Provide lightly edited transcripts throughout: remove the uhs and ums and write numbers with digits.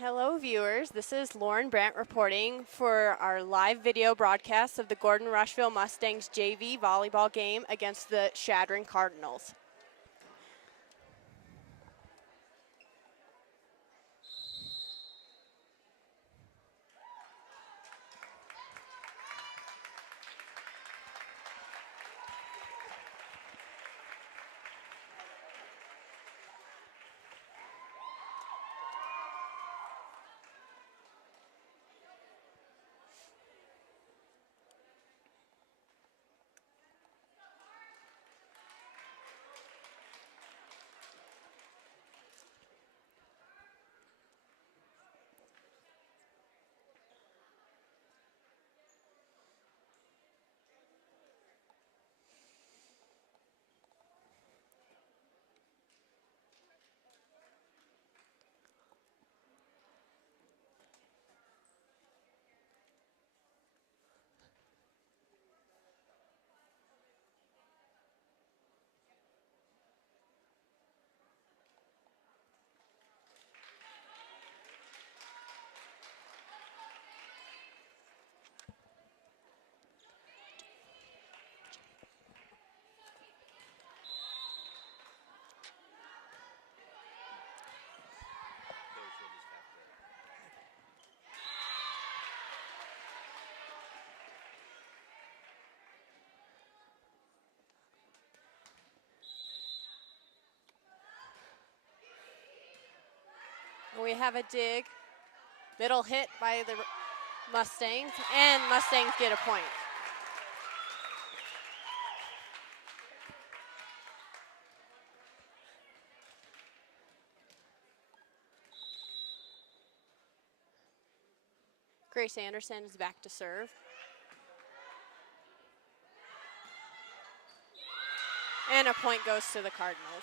Hello viewers, this is Lauren Brandt reporting for our live video broadcast of the Gordon-Rushville Mustangs JV volleyball game against the Chadron Cardinals. We have a dig, middle hit by the Mustangs, and Mustangs get a point. Grace Anderson is back to serve. And a point goes to the Cardinals.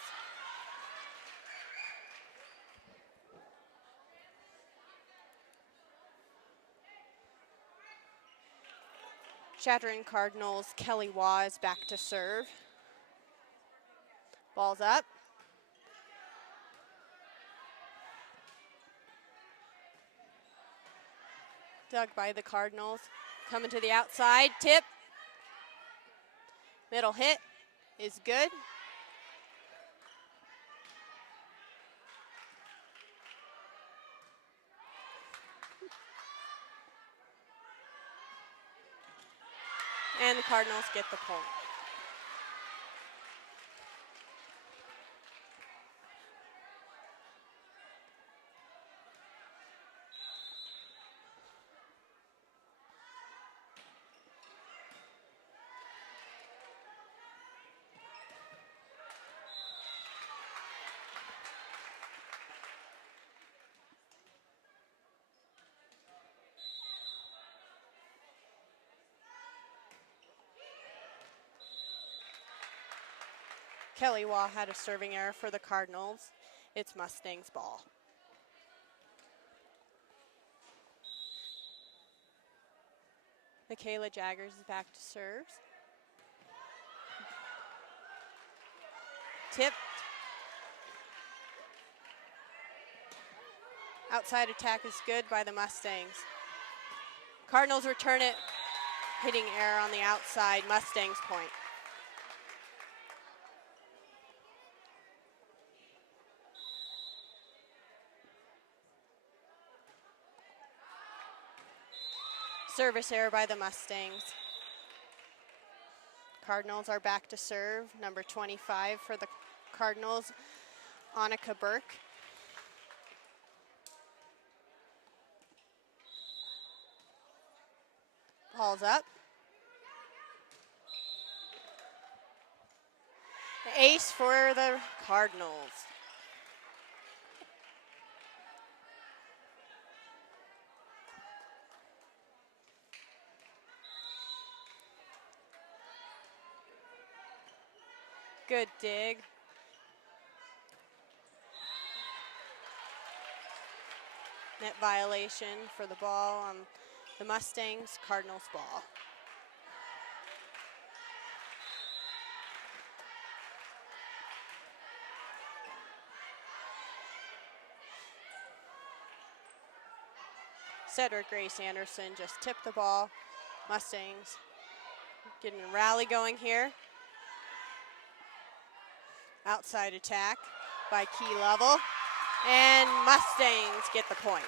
Chadron Cardinals, Kelly Waugh is back to serve. Ball's up. Dug by the Cardinals. Coming to the outside, tip. Middle hit is good. And the Cardinals get the point. Kelly Waugh had a serving error for the Cardinals. It's Mustangs ball. Michaela Jaggers is back to serve. Tipped. Outside attack is good by the Mustangs. Cardinals return it. Hitting error on the outside. Mustangs point. Service error by the Mustangs. Cardinals are back to serve. Number 25 for the Cardinals, Annika Burke. Ball's up. Ace for the Cardinals. Good dig. Net violation for the ball on the Mustangs, Cardinals ball. setter Grace Anderson just tipped the ball. Mustangs getting a rally going here. Outside attack by Key Level, and Mustangs get the point.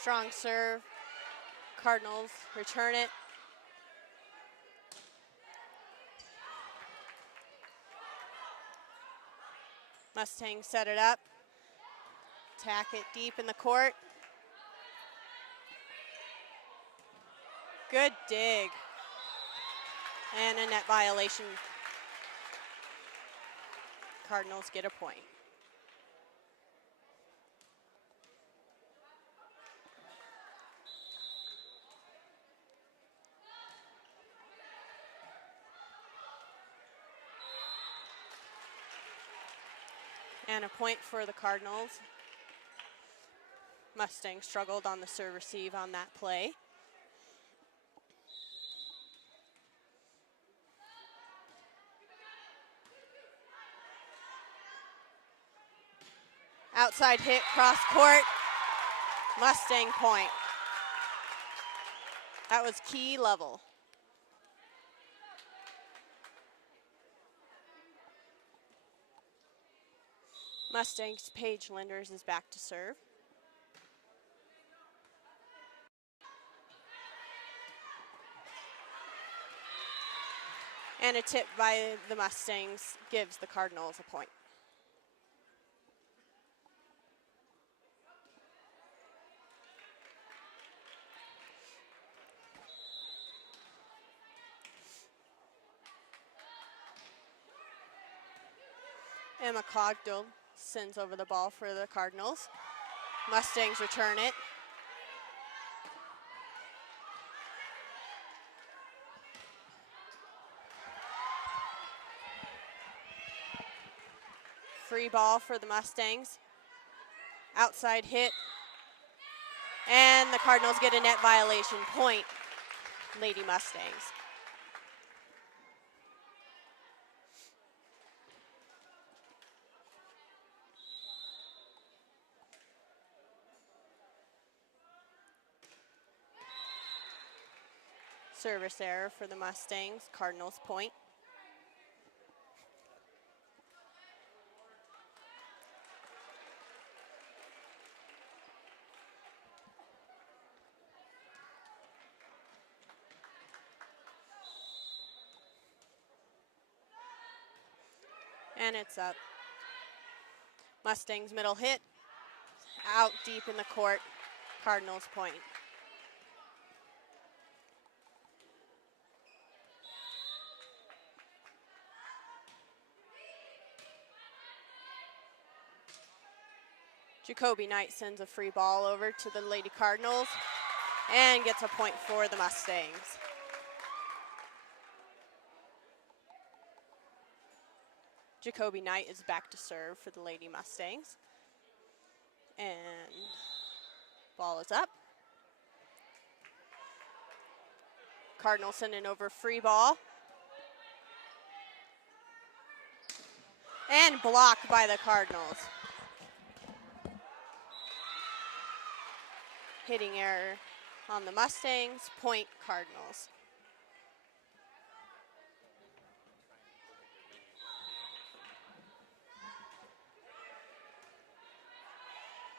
Strong serve. Cardinals return it. Mustangs set it up. Attack it deep in the court. Good dig. And a net violation. Cardinals get a point. And a point for the Cardinals. Mustangs struggled on the serve receive on that play. Outside hit, cross court, Mustang point. That was Key Level. Mustangs, Paige Linders is back to serve. And a tip by the Mustangs gives the Cardinals a point. Emma Cogdill sends over the ball for the Cardinals. Mustangs return it. Free ball for the Mustangs. Outside hit. And the Cardinals get a net violation. Point, Lady Mustangs. Service error for the Mustangs. Cardinals point. And it's up. Mustangs middle hit. Out deep in the court. Cardinals point. Jacoby Knight sends a free ball over to the Lady Cardinals and gets a point for the Mustangs. Jacoby Knight is back to serve for the Lady Mustangs. And ball is up. Cardinals sending over free ball. And blocked by the Cardinals. Hitting error on the Mustangs, point Cardinals.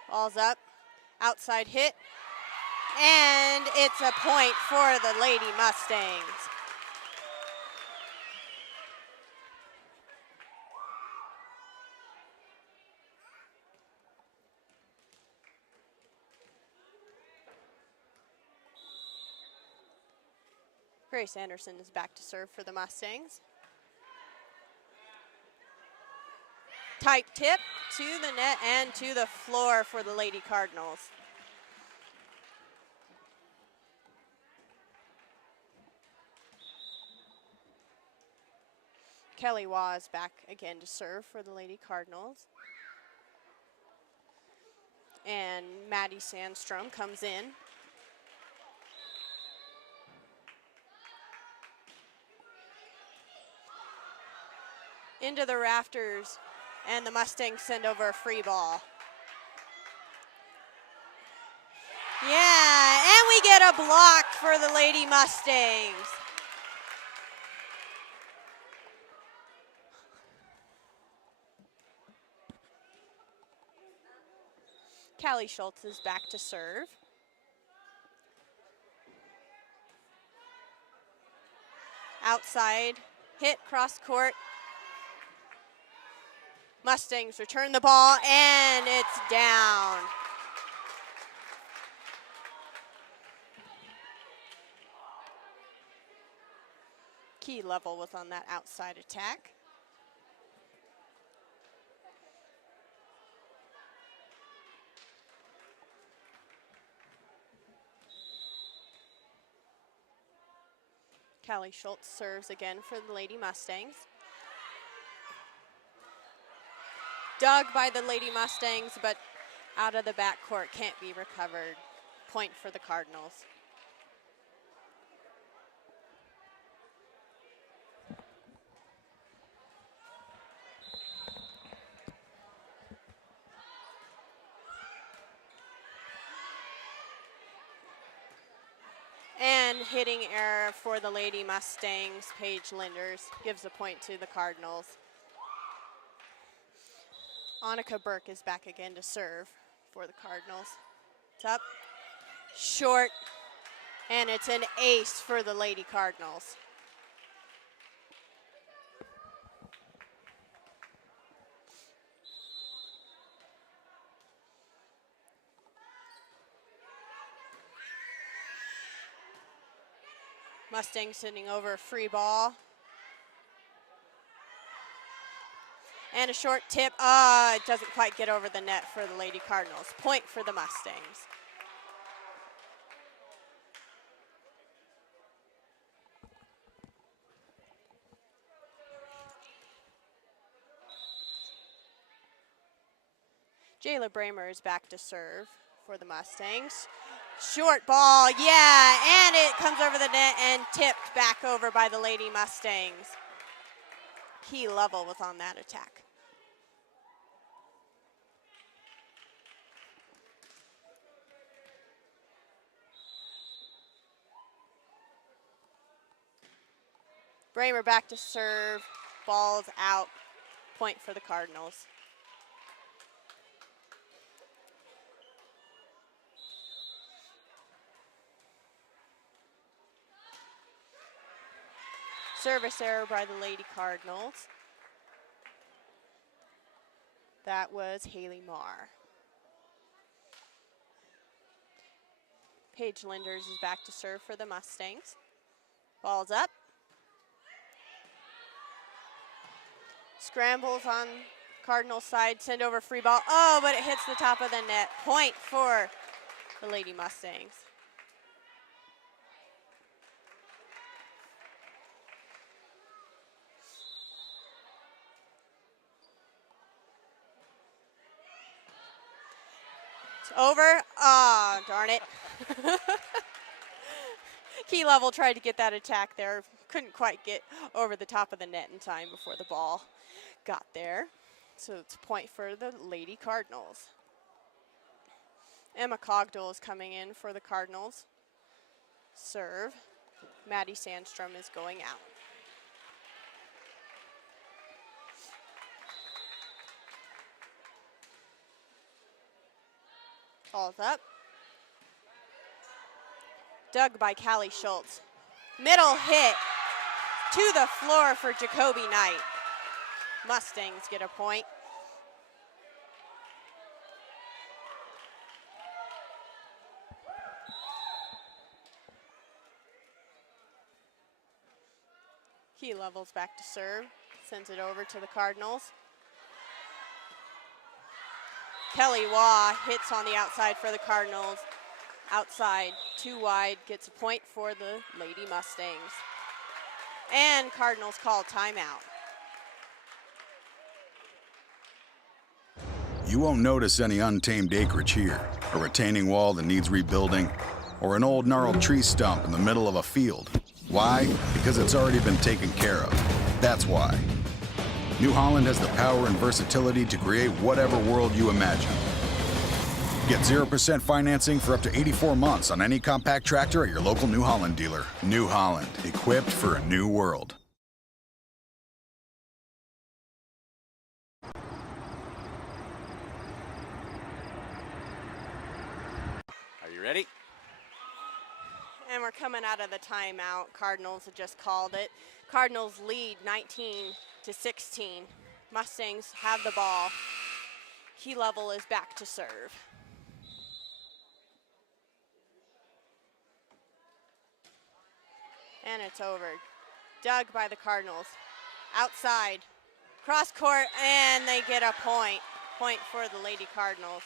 Ball's up, outside hit, and it's a point for the Lady Mustangs. Grace Anderson is back to serve for the Mustangs. Tight tip to the net and to the floor for the Lady Cardinals. Kelly Waugh is back again to serve for the Lady Cardinals. And Maddie Sandstrom comes in. Into the rafters, and the Mustangs send over a free ball. Yeah, and we get a block for the Lady Mustangs. Callie Schultz is back to serve. Outside, hit, cross court. Mustangs return the ball, and it's down. Key Level was on that outside attack. Callie Schultz serves again for the Lady Mustangs. Dug by the Lady Mustangs, but out of the backcourt, can't be recovered. Point for the Cardinals. And hitting error for the Lady Mustangs. Paige Linders gives a point to the Cardinals. Annika Burke is back again to serve for the Cardinals. It's up, short, and it's an ace for the Lady Cardinals. Mustangs sending over a free ball. And a short tip. It doesn't quite get over the net for the Lady Cardinals. Point for the Mustangs. Jayla Bramer is back to serve for the Mustangs. Short ball, yeah, and it comes over the net and tipped back over by the Lady Mustangs. Key Level was on that attack. Bramer back to serve, ball's out, point for the Cardinals. Service error by the Lady Cardinals. That was Haley Marr. Paige Linders is back to serve for the Mustangs. Ball's up. Scrambles on Cardinal side, send over free ball. Oh, but it hits the top of the net. Point for the Lady Mustangs. It's over. Oh, darn it. Key Level tried to get that attack there. Couldn't quite get over the top of the net in time before the ball got there. So it's a point for the Lady Cardinals. Emma Cogdell is coming in for the Cardinals. Serve. Maddie Sandstrom is going out. Ball's up. Dug by Callie Schultz. Middle hit to the floor for Jacoby Knight. Mustangs get a point. Key Level's back to serve. Sends it over to the Cardinals. Kelly Waugh hits on the outside for the Cardinals. Outside, too wide, gets a point for the Lady Mustangs. And Cardinals call timeout. you won't notice any untamed acreage here, a retaining wall that needs rebuilding, or an old gnarled tree stump in the middle of a field. Why? Because it's already been taken care of. That's why. New Holland has the power and versatility to create whatever world you imagine. Get 0% financing for up to 84 months on any compact tractor at your local New Holland dealer. New Holland, equipped for a new world. Are you ready? And we're coming out of the timeout. Cardinals have just called it. Cardinals lead 19-16. Mustangs have the ball. Key level is back to serve. And it's over. Dug by the Cardinals. Outside. Cross court, and they get a point. Point for the Lady Cardinals.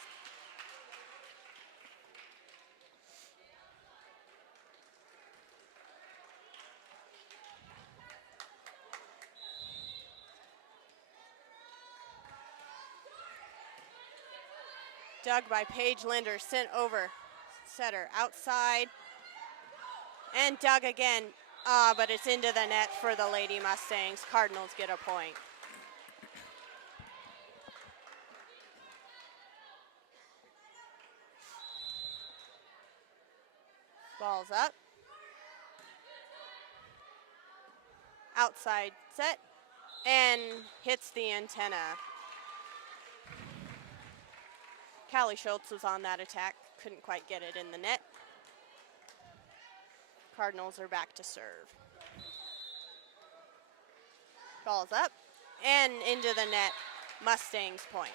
Dug by Paige Linder, sent over. Setter outside. And dug again, but it's into the net for the Lady Mustangs. Cardinals get a point. Ball's up. Outside set, and hits the antenna. Callie Schultz was on that attack, couldn't quite get it in the net. Cardinals are back to serve. Ball's up and into the net. Mustangs point.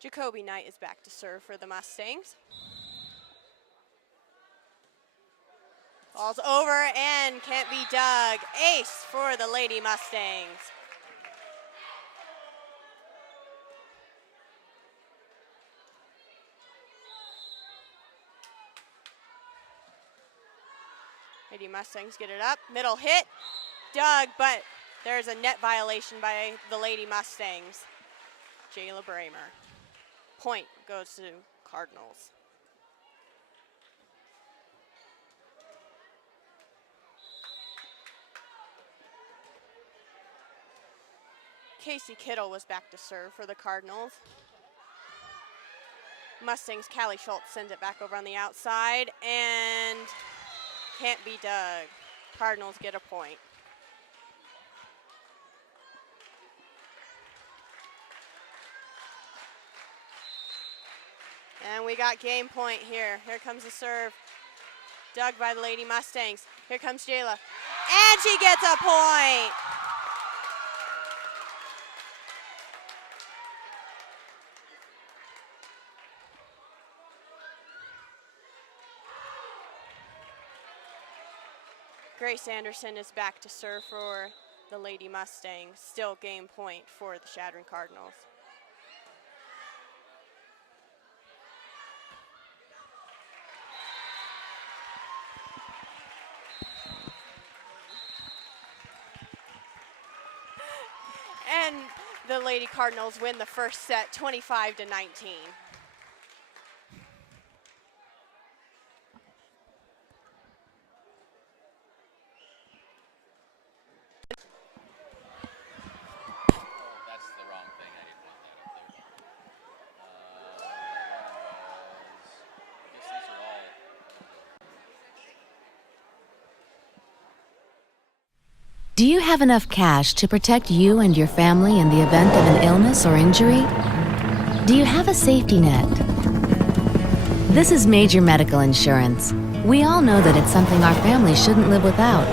Jacoby Knight is back to serve for the Mustangs. Ball's over and can't be dug. Ace for the Lady Mustangs. Lady Mustangs get it up. Middle hit. Dug, but there's a net violation by the Lady Mustangs. Jayla Bramer. Point goes to Cardinals. Casey Kittle was back to serve for the Cardinals. Mustangs, Callie Schultz sends it back over on the outside and can't be dug. Cardinals get a point. And we got game point here. Here comes the serve. Dug by the Lady Mustangs. Here comes Jayla. And she gets a point. Grace Anderson is back to serve for the Lady Mustangs. Still game point for the Chadron Cardinals. And the Lady Cardinals win the first set 25-19. Do you have enough cash to protect you and your family in the event of an illness or injury? Do you have a safety net? This is major medical insurance. We all know that it's something our family shouldn't live without.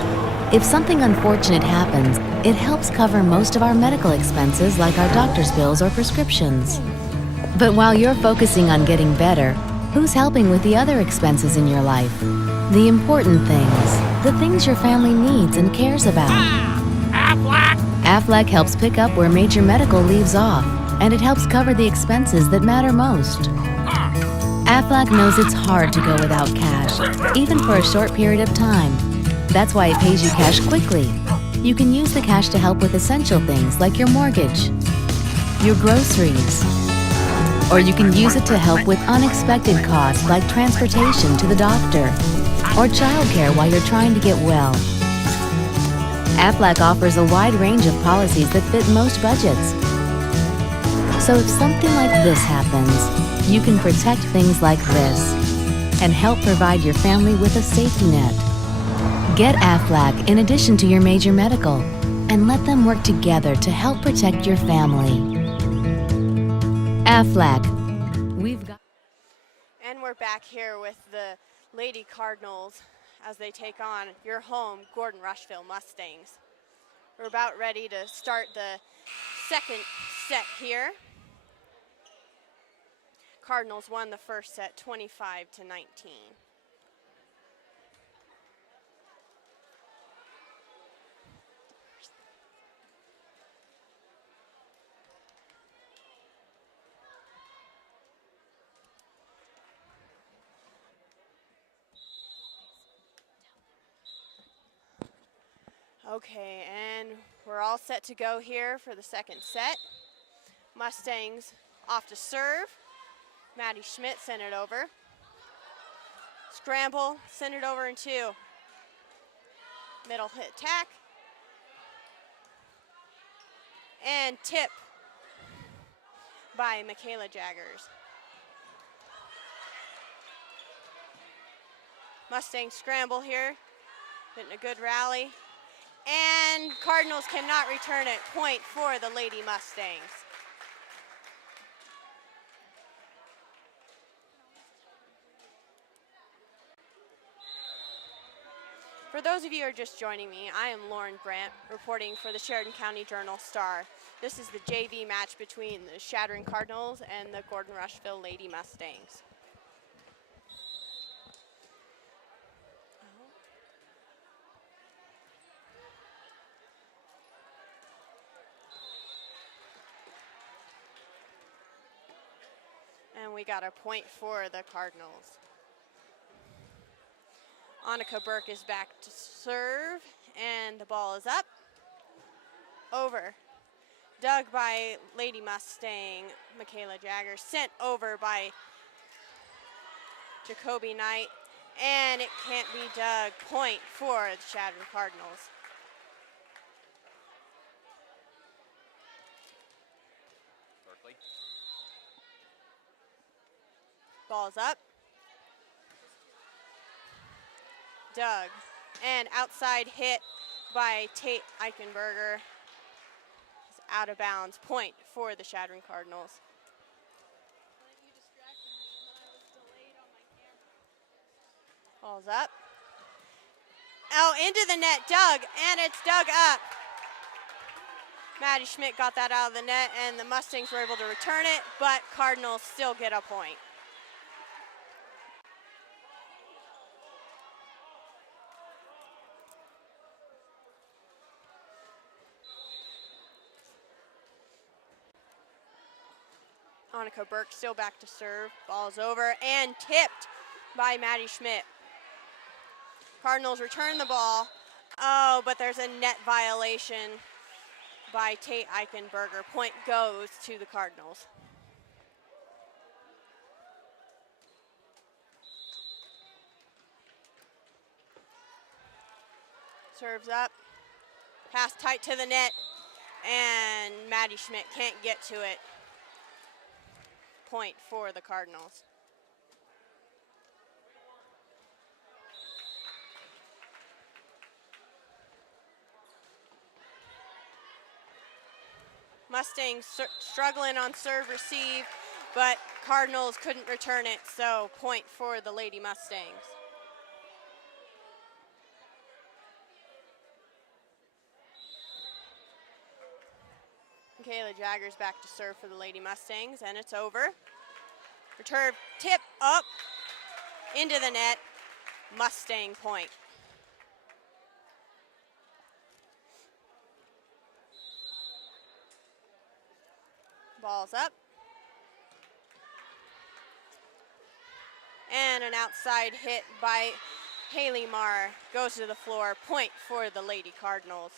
If something unfortunate happens, it helps cover most of our medical expenses like our doctor's bills or prescriptions. But while you're focusing on getting better, who's helping with the other expenses in your life? The important things, the things your family needs and cares about. Aflac! Aflac helps pick up where major medical leaves off, and it helps cover the expenses that matter most. Aflac knows it's hard to go without cash, even for a short period of time. That's why it pays you cash quickly. You can use the cash to help with essential things like your mortgage, your groceries, or you can use it to help with unexpected costs like transportation to the doctor or childcare while you're trying to get well. Aflac offers a wide range of policies that fit most budgets. So if something like this happens, you can protect things like this and help provide your family with a safety net. Get Aflac in addition to your major medical and let them work together to help protect your family. Aflac. We've got. And we're back here with the Lady Cardinals as they take on your home Gordon-Rushville Mustangs. We're about ready to start the second set here. Cardinals won the first set 25-19. Okay, and we're all set to go here for the second set. Mustangs off to serve. Maddie Schmidt sent it over. Scramble, send it over in two. Middle hit attack. And tip by Michaela Jaggers. Mustangs scramble here. Getting a good rally. And Cardinals cannot return it. Point for the Lady Mustangs. For those of you who are just joining me, I am Lauren Brandt, reporting for the Sheridan County Journal-Star. This is the JV match between the Chadron Cardinals and the Gordon-Rushville Lady Mustangs. And we got a point for the Cardinals. Annika Burke is back to serve, and the ball is up. Over. Dug by Lady Mustang, Michaela Jagger. Sent over by Jacoby Knight, and it can't be dug. Point for the Chadron Cardinals. Berkeley. Ball's up. Dug. And outside hit by Tate Eichenberger. It's out of bounds. Point for the Chadron Cardinals. Ball's up. Oh, into the net, dug, and it's dug up. Maddie Schmidt got that out of the net, and the Mustangs were able to return it, but Cardinals still get a point. Annika Burke still back to serve. Ball's over and tipped by Maddie Schmidt. Cardinals return the ball. Oh, but there's a net violation by Tate Eichenberger. Point goes to the Cardinals. Serves up. Pass tight to the net. And Maddie Schmidt can't get to it. Point for the Cardinals. Mustangs struggling on serve receive, but Cardinals couldn't return it, so point for the Lady Mustangs. Michaela Jagger's back to serve for the Lady Mustangs, and it's over. Return tip up into the net. Mustang point. Ball's up. And an outside hit by Haley Marr goes to the floor. Point for the Lady Cardinals.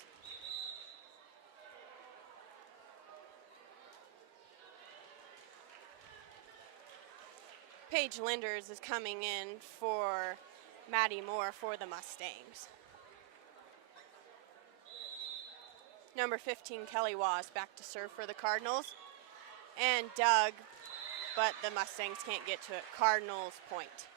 Paige Linders is coming in for Maddie Moore for the Mustangs. Number 15, Kelly Wass, back to serve for the Cardinals. And Doug, but the Mustangs can't get to it. Cardinals point.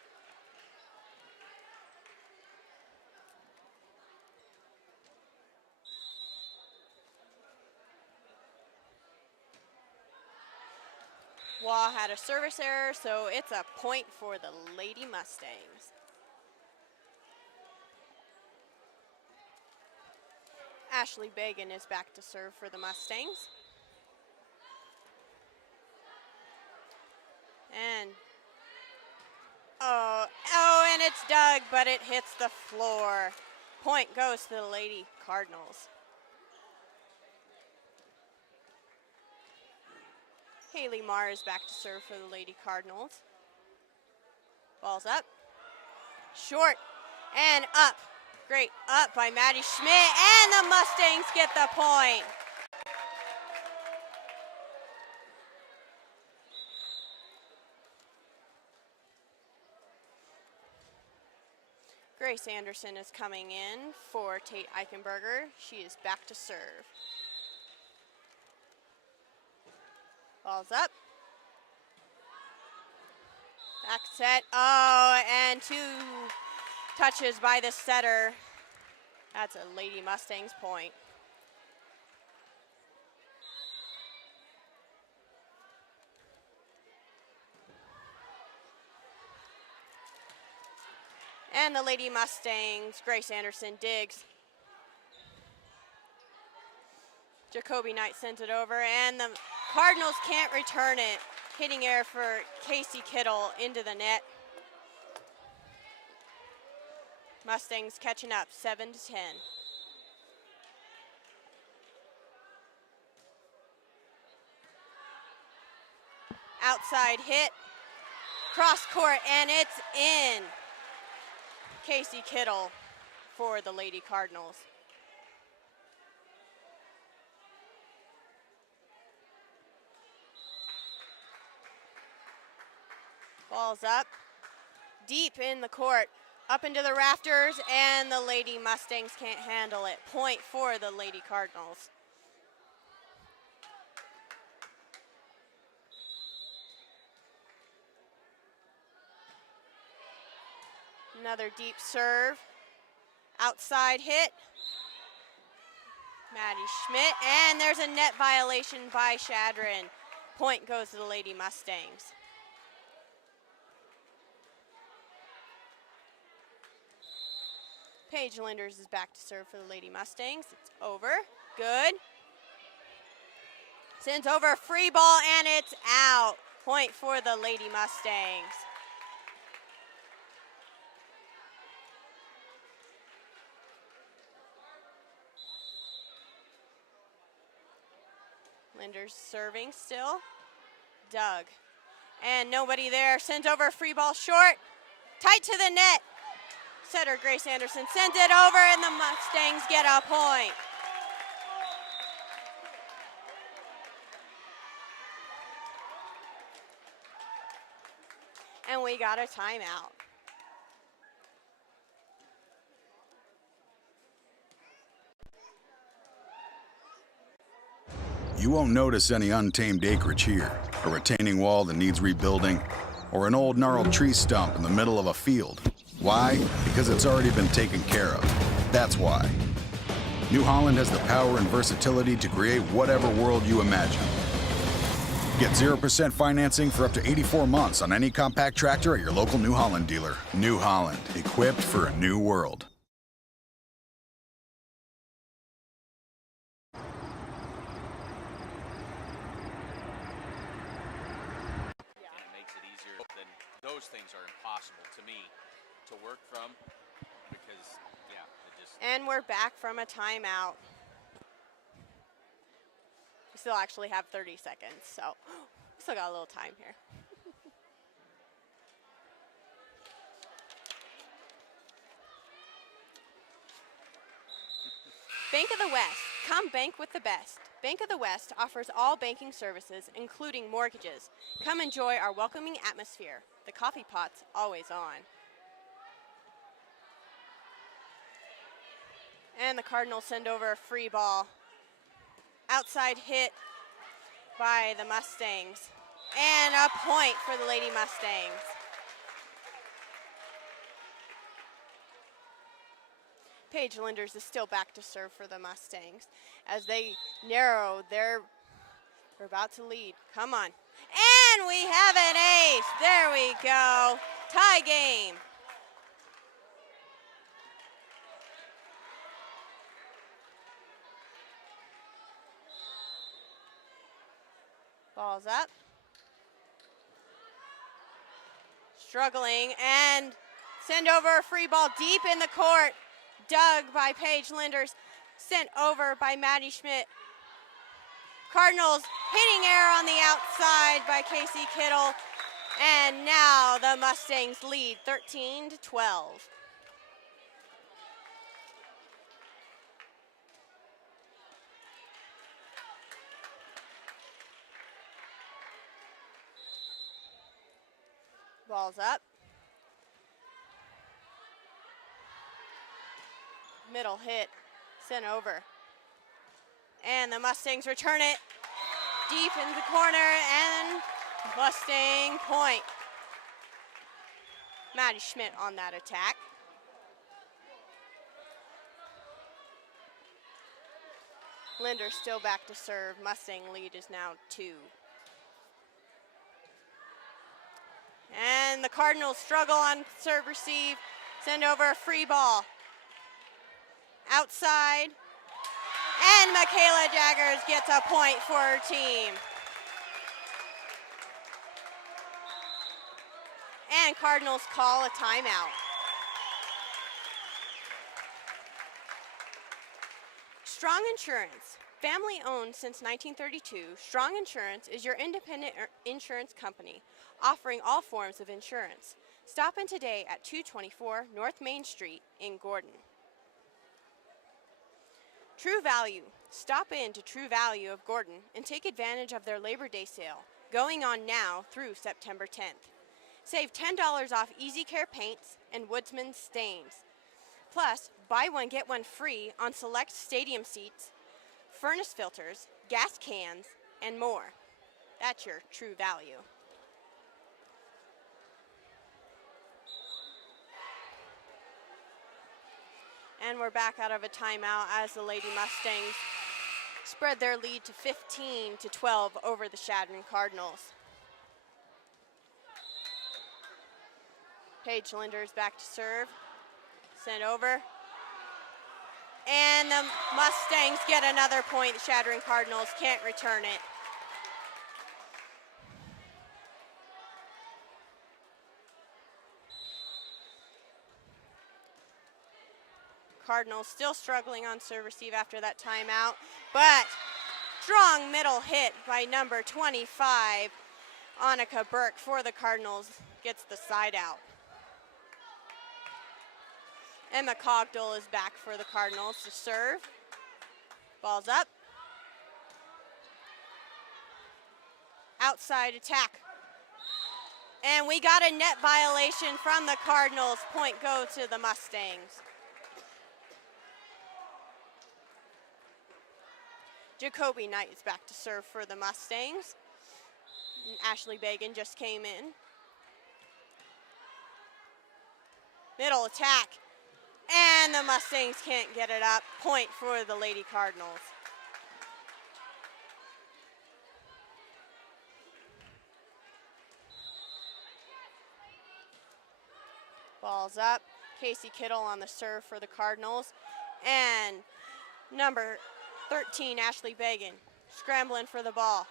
Waugh had a service error, so it's a point for the Lady Mustangs. Ashley Bagan is back to serve for the Mustangs. And, and it's Doug, but it hits the floor. Point goes to the Lady Cardinals. Haley Marr is back to serve for the Lady Cardinals. Ball's up. Short and up. Great up by Maddie Schmidt, and the Mustangs get the point. Grace Anderson is coming in for Tate Eichenberger. She is back to serve. Ball's up. Back set. Oh, and 2 touches by the setter. That's a Lady Mustangs point. And the Lady Mustangs, Grace Anderson digs. Jacoby Knight sends it over, and the Cardinals can't return it. Hitting air for Casey Kittle into the net. Mustangs catching up, 7-10. Outside hit, cross court, and it's in. Casey Kittle for the Lady Cardinals. Ball's up, deep in the court, up into the rafters, and the Lady Mustangs can't handle it. Point for the Lady Cardinals. Another deep serve, outside hit. Maddie Schmidt, and there's a net violation by Chadron. Point goes to the Lady Mustangs. Paige Linders is back to serve for the Lady Mustangs. It's over. Good. Sends over a free ball, and it's out. Point for the Lady Mustangs. Linders serving still. Doug. And nobody there. Sends over a free ball short. Tight to the net. Setter Grace Anderson sends it over, and the Mustangs get a point. And we got a timeout. You won't notice any untamed acreage here, a retaining wall that needs rebuilding, or an old gnarled tree stump in the middle of a field. Why? Because it's already been taken care of. That's why. New Holland has the power and versatility to create whatever world you imagine. Get 0% financing for up to 84 months on any compact tractor at your local New Holland dealer. New Holland, equipped for a new world. And it makes it easier. Then those things are impossible to me to work from because, yeah, it just... And we're back from a timeout. We still actually have 30 seconds, so we still got a little time here. Bank of the West. Come bank with the best. Bank of the West offers all banking services, including mortgages. Come enjoy our welcoming atmosphere. The coffee pot's always on. And the Cardinals send over a free ball. Outside hit by the Mustangs. And a point for the Lady Mustangs. Paige Linders is still back to serve for the Mustangs as they narrow their, we're about to lead. Come on. And we have an ace. There we go. Tie game. Ball's up. Struggling and send over a free ball deep in the court. Dug by Paige Linders, sent over by Maddie Schmidt. Cardinals hitting air on the outside by Casey Kittle. And now the Mustangs lead 13-12. Ball's up. Middle hit, sent over. And the Mustangs return it deep in the corner, and Mustang point. Maddie Schmidt on that attack. Linder still back to serve. Mustang lead is now 2. And the Cardinals struggle on serve receive. Send over a free ball. Outside. And Michaela Jaggers gets a point for her team. And Cardinals call a timeout. Strong Insurance. Family owned since 1932, Strong Insurance is your independent insurance company, offering all forms of insurance. Stop in today at 224 North Main Street in Gordon. True Value. Stop in to True Value of Gordon and take advantage of their Labor Day sale, going on now through September 10th. Save $10 off Easy Care paints and Woodsman stains. Plus, buy one, get one free on select stadium seats, furnace filters, gas cans, and more. That's your True Value. And we're back out of a timeout as the Lady Mustangs spread their lead to 15-12 over the Chadron Cardinals. Paige Linders back to serve. Sent over. And the Mustangs get another point. The Chadron Cardinals can't return it. Cardinals still struggling on serve receive after that timeout, but strong middle hit by number 25, Annika Burke for the Cardinals, gets the side out. Emma Cogdell is back for the Cardinals to serve. Ball's up. Outside attack. And we got a net violation from the Cardinals. Point go to the Mustangs. Jacoby Knight is back to serve for the Mustangs. And Ashley Bagan just came in. Middle attack. And the Mustangs can't get it up. Point for the Lady Cardinals. Ball's up. Casey Kittle on the serve for the Cardinals. And number 13, Ashley Bagan, scrambling for the ball.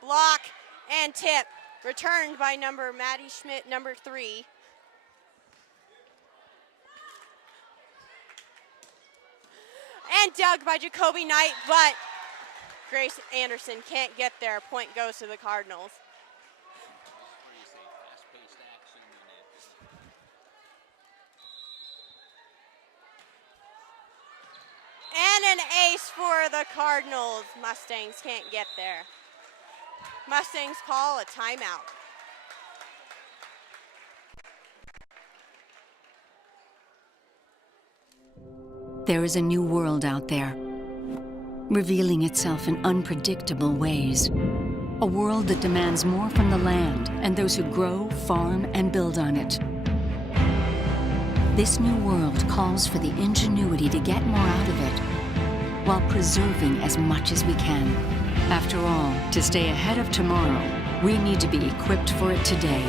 Block and tip. Returned by Maddie Schmidt, number 3. And dug by Jacoby Knight, but Grace Anderson can't get there. Point goes to the Cardinals. for the Cardinals. Mustangs can't get there. Mustangs call a timeout. There is a new world out there, revealing itself in unpredictable ways. A world that demands more from the land and those who grow, farm, and build on it. This new world calls for the ingenuity to get more out of it, while preserving as much as we can. After all, to stay ahead of tomorrow, we need to be equipped for it today.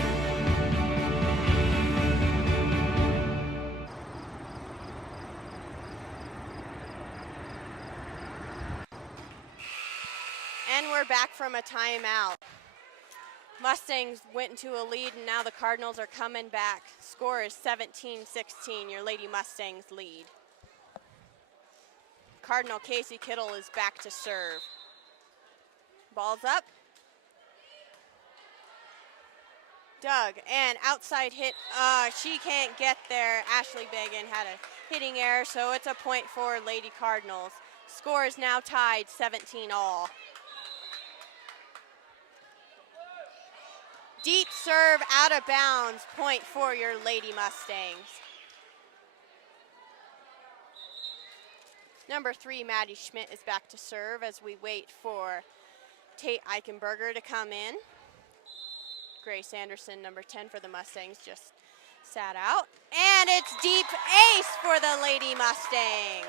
And we're back from a timeout. Mustangs went into a lead, and now the Cardinals are coming back. Score is 17-16, your Lady Mustangs lead. Cardinal Casey Kittle is back to serve. Ball's up. Doug, and outside hit. She can't get there. Ashley Bagan had a hitting error, so it's a point for Lady Cardinals. Score is now tied 17-all. Deep serve out of bounds, point for your Lady Mustangs. Number 3, Maddie Schmidt is back to serve as we wait for Tate Eichenberger to come in. Grace Anderson, number 10 for the Mustangs, just sat out. And it's deep ace for the Lady Mustangs.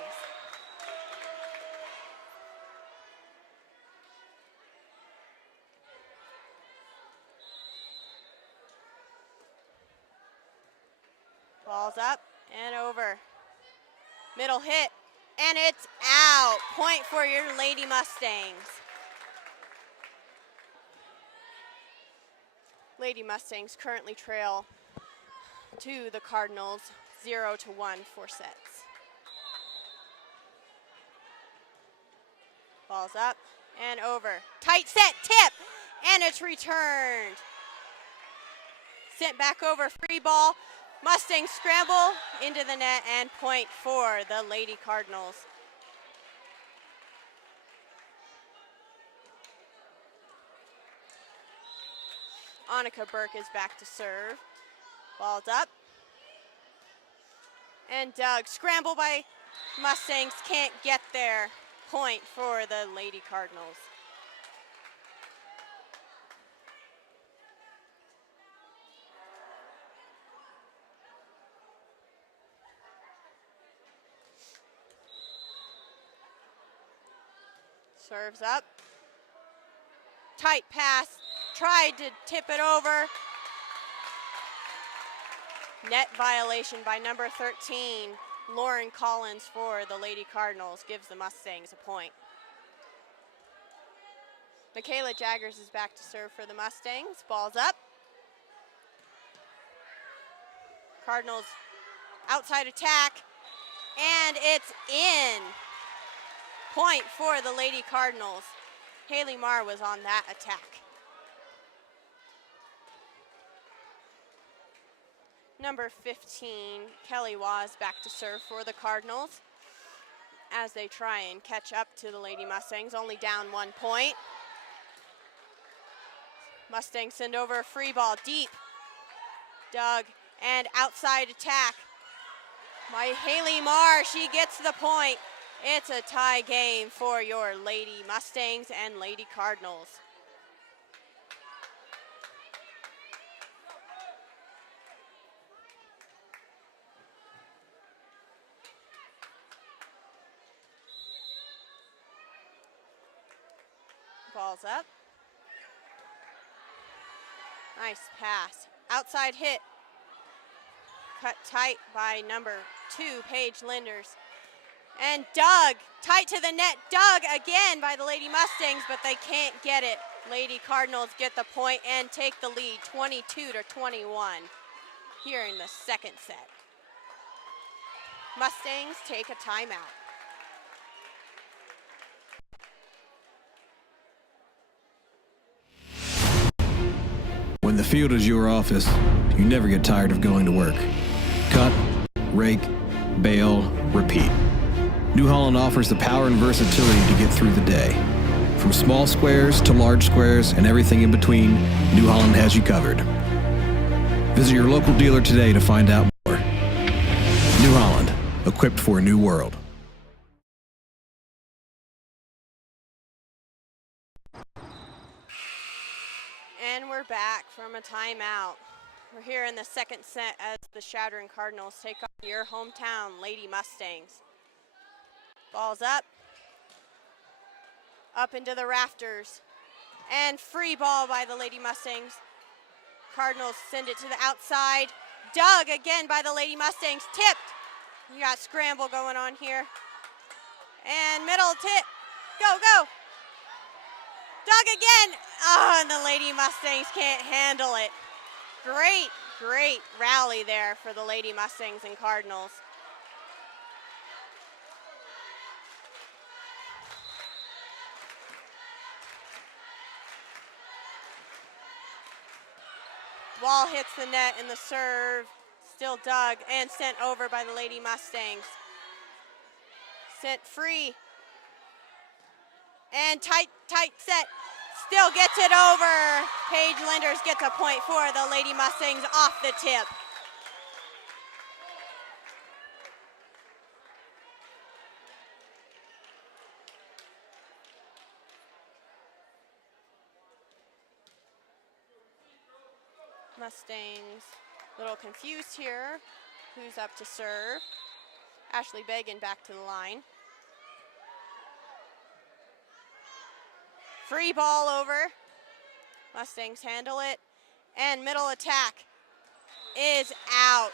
Ball's up and over. Middle hit, and it's out. Point for your Lady Mustangs. Lady Mustangs currently trail to the Cardinals 0-1 for sets. Ball's up and over. Tight set, tip, and it's returned. Sent back over, free ball. Mustangs scramble into the net and point for the Lady Cardinals. Annika Burke is back to serve. Ball's up. And Doug, scramble by Mustangs, can't get there. Point for the Lady Cardinals. Serves up. Tight pass. Tried to tip it over. Net violation by number 13, Lauren Collins for the Lady Cardinals, gives the Mustangs a point. Michaela Jaggers is back to serve for the Mustangs. Ball's up. Cardinals outside attack, and it's in. Point for the Lady Cardinals. Haley Marr was on that attack. Number 15, Kelly Waz back to serve for the Cardinals as they try and catch up to the Lady Mustangs, only down 1 point. Mustangs send over a free ball deep. Doug, and outside attack by Haley Marr. She gets the point. It's a tie game for your Lady Mustangs and Lady Cardinals. Ball's up. Nice pass. Outside hit. Cut tight by number 2, Paige Linders. And Doug, tight to the net. Doug again by the Lady Mustangs, but they can't get it. Lady Cardinals get the point and take the lead 22-21 here in the second set. Mustangs take a timeout. When the field is your office, you never get tired of going to work. Cut, rake, bale, repeat. New Holland offers the power and versatility to get through the day. From small squares to large squares and everything in between, New Holland has you covered. Visit your local dealer today to find out more. New Holland, equipped for a new world. And we're back from a timeout. We're here in the second set as the Chadron Cardinals take on your hometown Lady Mustangs. Ball's up into the rafters, and free ball by the Lady Mustangs. Cardinals send it to the outside. Dug again by the Lady Mustangs, tipped. You got scramble going on here. And middle tip, go, go. Dug again, oh, and the Lady Mustangs can't handle it. Great rally there for the Lady Mustangs and Cardinals. Ball hits the net and the serve, still dug and sent over by the Lady Mustangs. Sent free. And tight set, still gets it over. Paige Linders gets a point for the Lady Mustangs off the tip. Mustangs a little confused here. Who's up to serve? Ashley Bagan back to the line. Free ball over. Mustangs handle it. And middle attack is out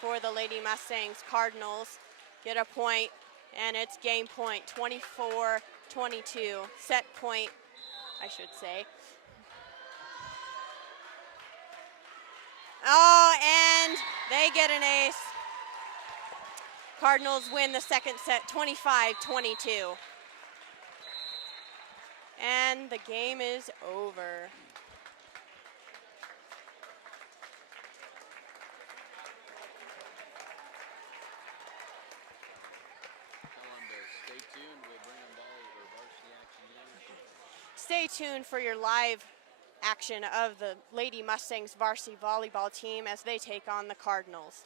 for the Lady Mustangs. Cardinals get a point, and it's game point, 24-22. Set point, I should say. Oh, and they get an ace. Cardinals win the second set, 25-22. And the game is over. Stay tuned. We'll bring them varsity action later. Stay tuned for your live action of the Lady Mustangs varsity volleyball team as they take on the Cardinals.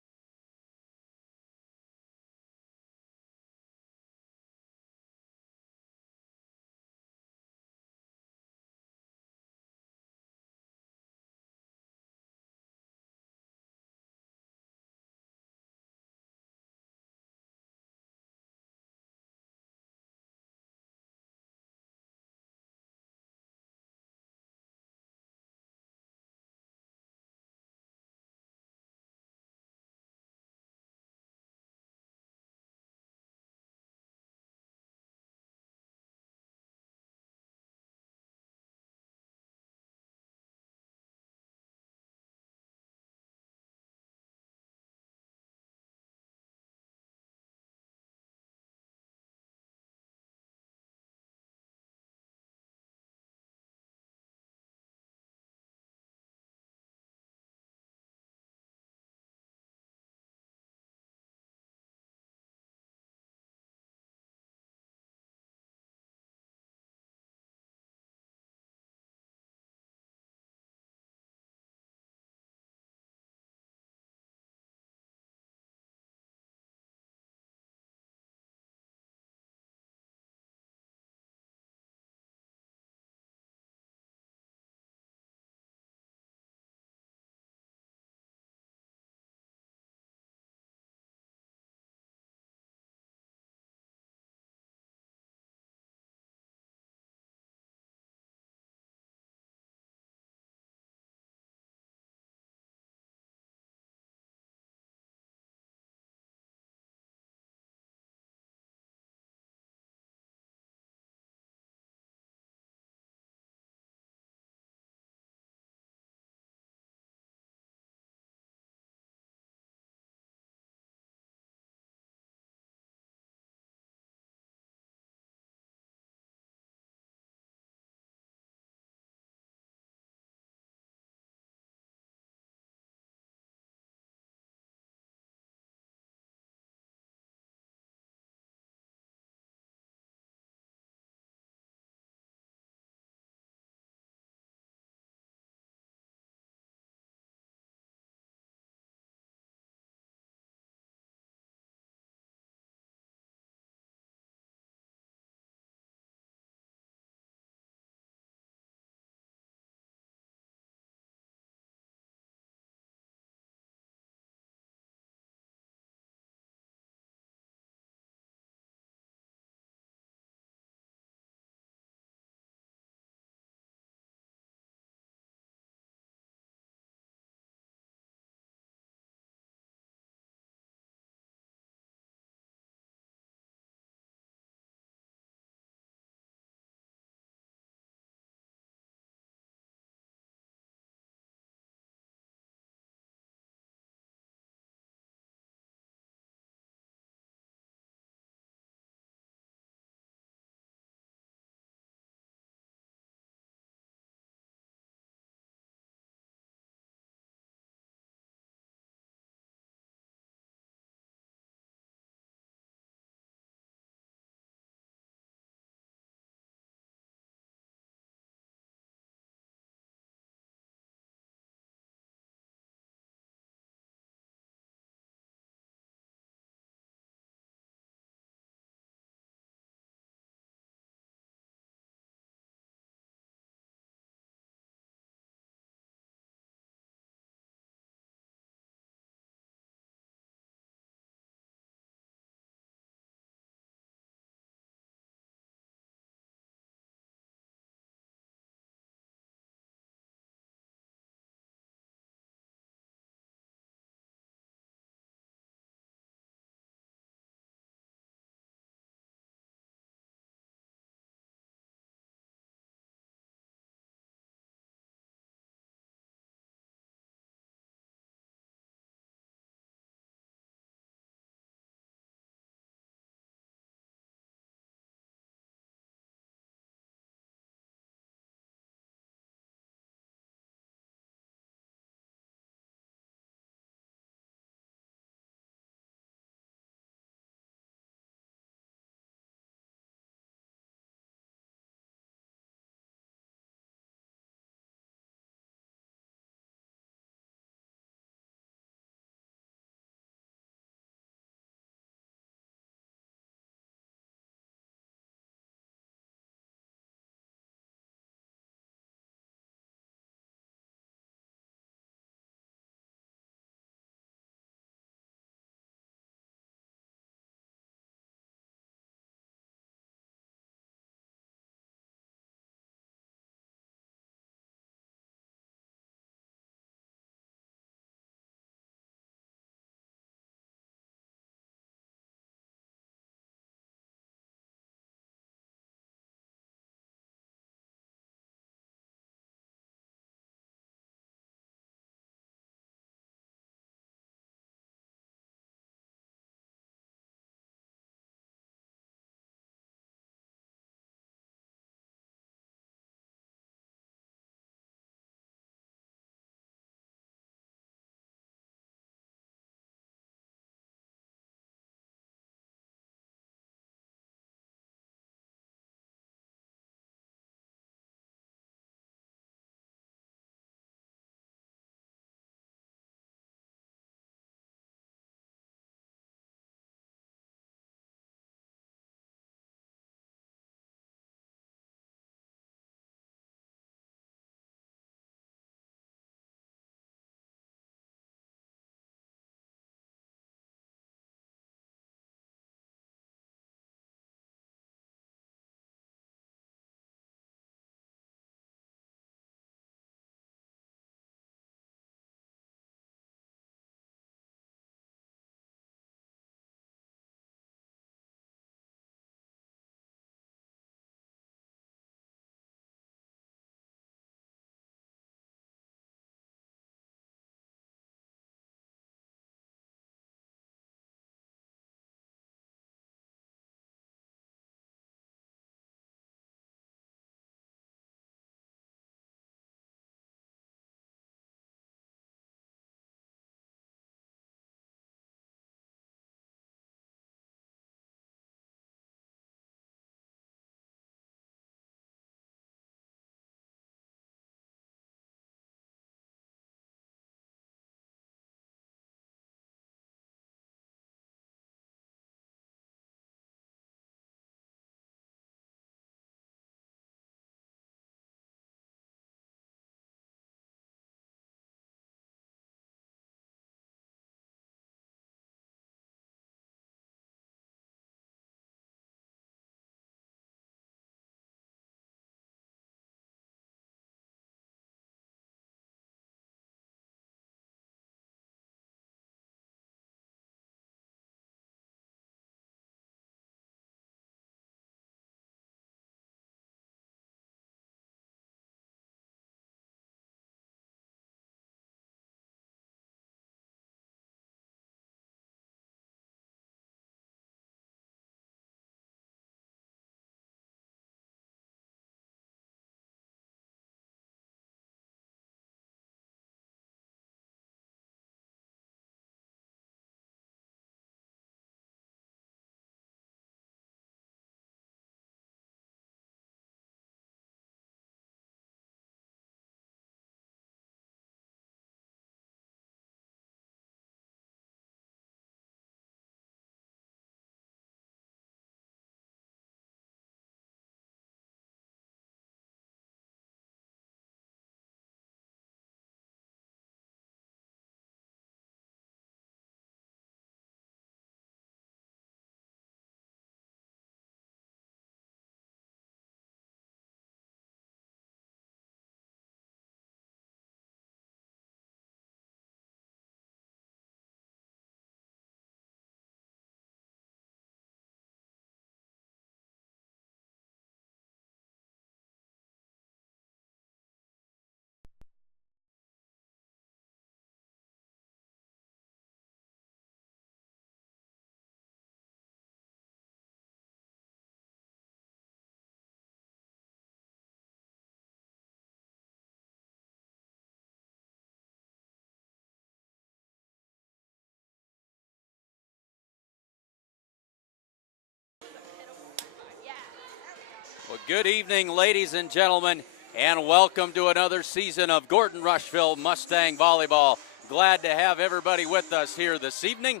Well, good evening, ladies and gentlemen, and welcome to another season of Gordon-Rushville Mustang Volleyball. Glad to have everybody with us here this evening.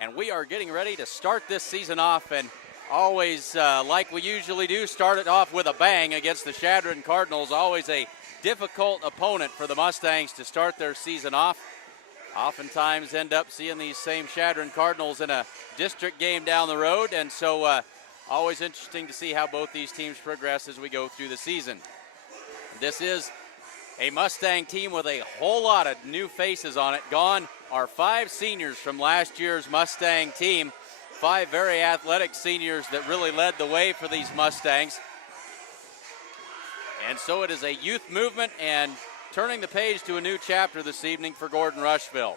And we are getting ready to start this season off, and always, like we usually do, start it off with a bang against the Chadron Cardinals. Always a difficult opponent for the Mustangs to start their season off. Oftentimes end up seeing these same Chadron Cardinals in a district game down the road, and so always interesting to see how both these teams progress as we go through the season. This is a Mustang team with a whole lot of new faces on it. Gone are 5 seniors from last year's Mustang team. 5 very athletic seniors that really led the way for these Mustangs. And so it is a youth movement and turning the page to a new chapter this evening for Gordon-Rushville.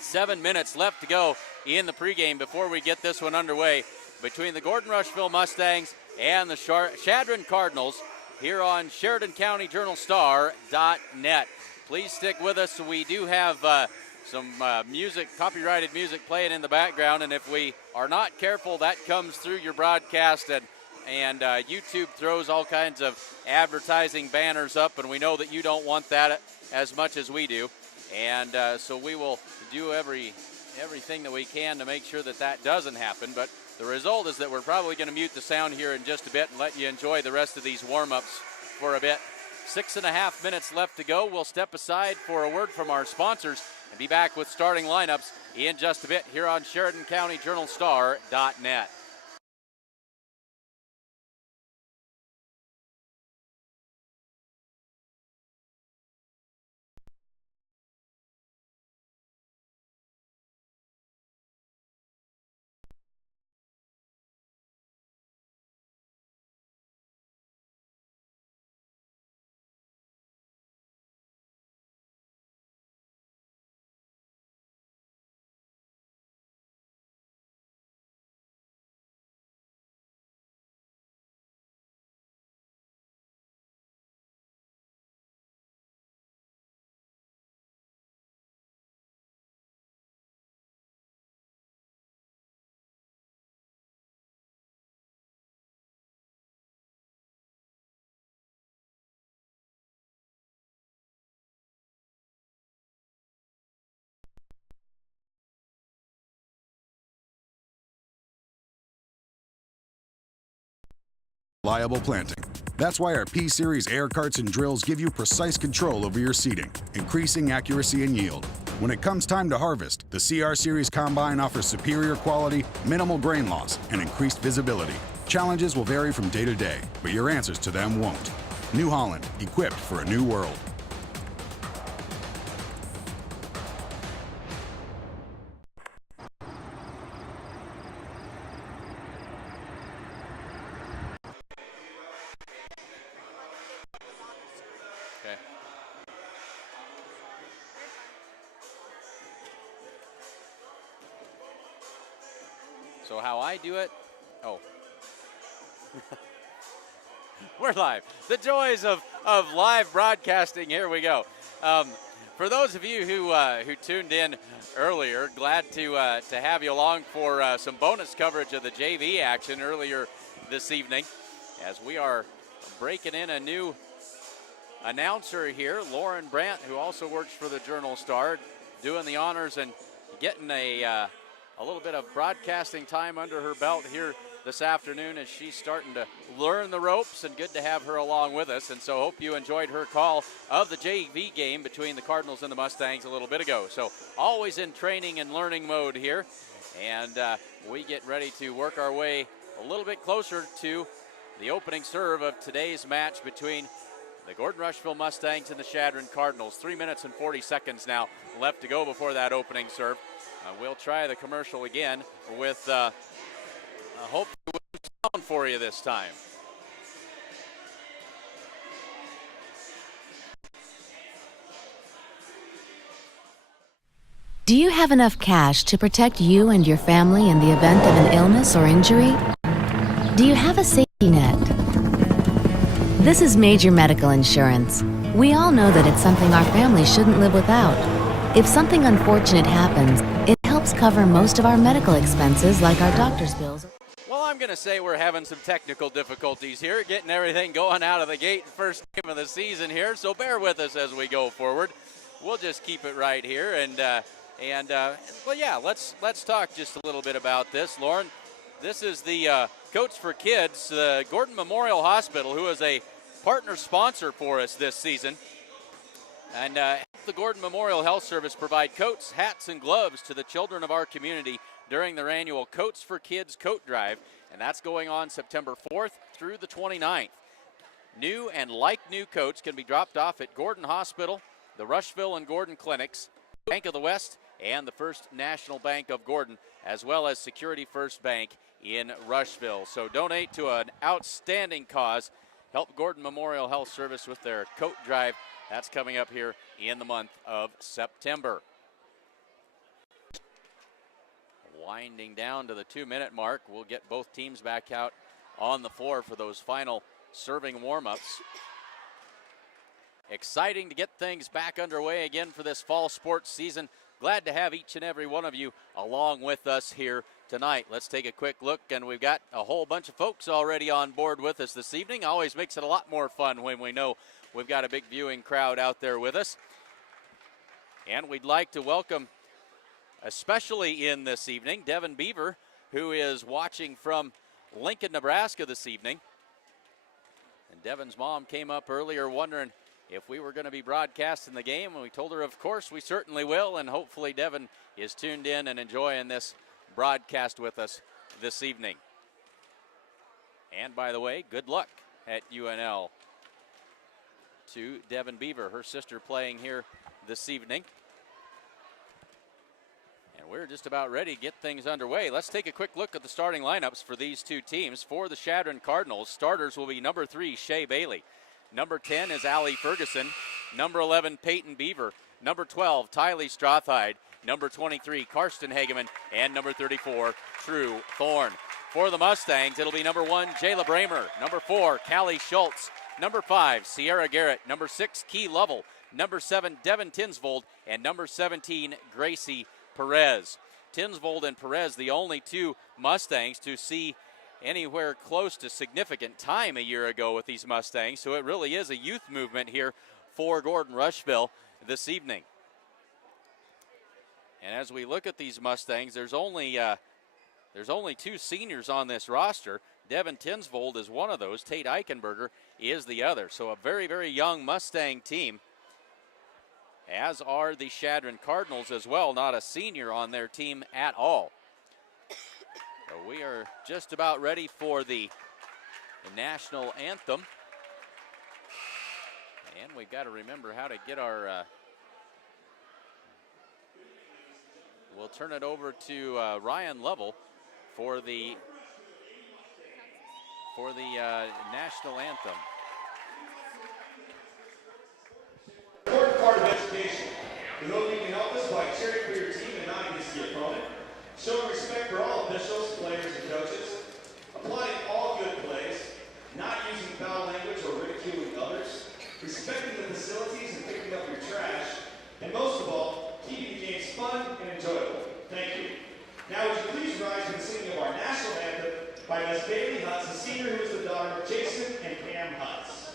7 minutes left to go in the pregame before we get this one underway between the Gordon-Rushville Mustangs and the Chadron Cardinals here on SheridanCountyJournalStar.net. Please stick with us. We do have some music, copyrighted music playing in the background, and if we are not careful, that comes through your broadcast, and YouTube throws all kinds of advertising banners up, and we know that you don't want that as much as we do. And so we will do everything that we can to make sure that that doesn't happen. But the result is that we're probably going to mute the sound here in just a bit and let you enjoy the rest of these warm-ups for a bit. 6.5 minutes left to go. We'll step aside for a word from our sponsors and be back with starting lineups in just a bit here on SheridanCountyJournalStar.net. Reliable planting. That's why our P-Series air carts and drills give you precise control over your seeding, increasing accuracy and yield. When it comes time to harvest, the CR Series Combine offers superior quality, minimal grain loss, and increased visibility. Challenges will vary from day to day, but your answers to them won't. New Holland, equipped for a new world. So how I do it, we're live. The joys of live broadcasting, here we go. For those of you who tuned in earlier, glad to have you along for some bonus coverage of the JV action earlier this evening, as we are breaking in a new announcer here, Lauren Brandt, who also works for the Journal-Star, doing the honors and getting a little bit of broadcasting time under her belt here this afternoon as she's starting to learn the ropes, and good to have her along with us. And so hope you enjoyed her call of the JV game between the Cardinals and the Mustangs a little bit ago. So always in training and learning mode here, and we get ready to work our way a little bit closer to the opening serve of today's match between the Gordon-Rushville Mustangs and the Chadron Cardinals. 3 minutes and 40 seconds now left to go before that opening serve. We'll try the commercial again with hopefully sound for you this time. Do you have enough cash to protect you and your family in the event of an illness or injury? Do you have a safety net? This is Major Medical Insurance. We all know that it's something our family shouldn't live without. If something unfortunate happens, it helps cover most of our medical expenses, like our doctor's bills. Well, I'm going to say we're having some technical difficulties here, getting everything going out of the gate, first game of the season here, so bear with us as we go forward. We'll just keep it right here, well, yeah, let's talk just a little bit about this. Lauren, this is the Coats for Kids, Gordon Memorial Hospital, who is a partner sponsor for us this season. And the Gordon Memorial Health Service provide coats, hats, and gloves to the children of our community during their annual Coats for Kids Coat Drive, and that's going on September 4th through the 29th. New and like-new coats can be dropped off at Gordon Hospital, the Rushville and Gordon Clinics, Bank of the West, and the First National Bank of Gordon, as well as Security First Bank in Rushville. So donate to an outstanding cause. Help Gordon Memorial Health Service with their coat drive. That's coming up here in the month of September. Winding down to the 2-minute mark, we'll get both teams back out on the floor for those final serving warm-ups. Exciting to get things back underway again for this fall sports season. Glad to have each and every one of you along with us here tonight. Let's take a quick look, and we've got a whole bunch of folks already on board with us this evening. Always makes it a lot more fun when we know we've got a big viewing crowd out there with us. And we'd like to welcome, especially in this evening, Devin Beaver, who is watching from Lincoln, Nebraska this evening. And Devin's mom came up earlier wondering if we were going to be broadcasting the game, and we told her, of course, we certainly will, and hopefully Devin is tuned in and enjoying this broadcast with us this evening. And by the way, good luck at UNL to Devin Beaver, her sister playing here this evening. And we're just about ready to get things underway. Let's take a quick look at the starting lineups for these two teams. For the Chadron Cardinals, starters will be number 3, Shea Bailey. Number 10 is Allie Ferguson. Number 11, Peyton Beaver. Number 12, Tylee Strothide. Number 23, Karsten Hageman. And number 34, True Thorne. For the Mustangs, it'll be number 1, Jayla Bramer. Number 4, Callie Schultz. Number 5, Sierra Garrett. Number 6, Key Lovell. Number 7, Devin Tinsvold. And number 17, Gracie Perez. Tinsvold and Perez, the only two Mustangs to see anywhere close to significant time a year ago with these Mustangs. So it really is a youth movement here for Gordon-Rushville this evening. And as we look at these Mustangs, there's only 2 seniors on this roster. Devin Tinsvold is one of those. Tate Eichenberger is the other. So a very, very young Mustang team, as are the Chadron Cardinals as well. Not a senior on their team at all. So we are just about ready for the national anthem. And we've got to remember how to get our... we'll turn it over to Ryan Lovell for the national anthem. Important part of education. We hope you can help us by cheering for your team and not against the opponent. Showing respect for all officials, players, and coaches. Applying all good plays. Not using foul language or ridiculing others. Respecting the facilities and picking up your trash. And most of all, keeping the games fun and enjoyable. Thank you. Now would you please rise for the singing of our national anthem by Miss Bailey Hutz, a senior who is the daughter of Jason and Pam Hutz.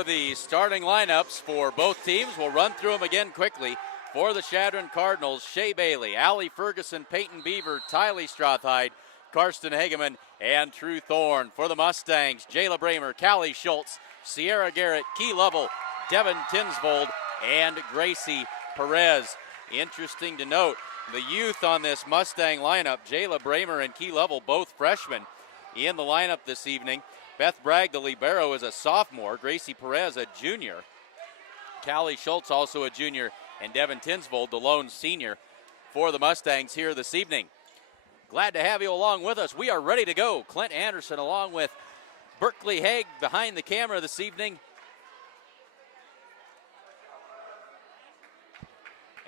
are the starting lineups for both teams. We'll run through them again quickly. For the Chadron Cardinals, Shea Bailey, Allie Ferguson, Peyton Beaver, Tylee Strathhide, Karsten Hageman, and True Thorne. For the Mustangs, Jayla Bramer, Callie Schultz, Sierra Garrett, Key Lovell, Devin Tinsvold, and Gracie Perez. Interesting to note, the youth on this Mustang lineup, Jayla Bramer and Key Lovell, both freshmen in the lineup this evening. Beth Bragg, the libero, is a sophomore. Gracie Perez, a junior. Callie Schultz, also a junior. And Devin Tinsvold, the lone senior for the Mustangs here this evening. Glad to have you along with us. We are ready to go. Clint Anderson along with Berkeley Haig behind the camera this evening.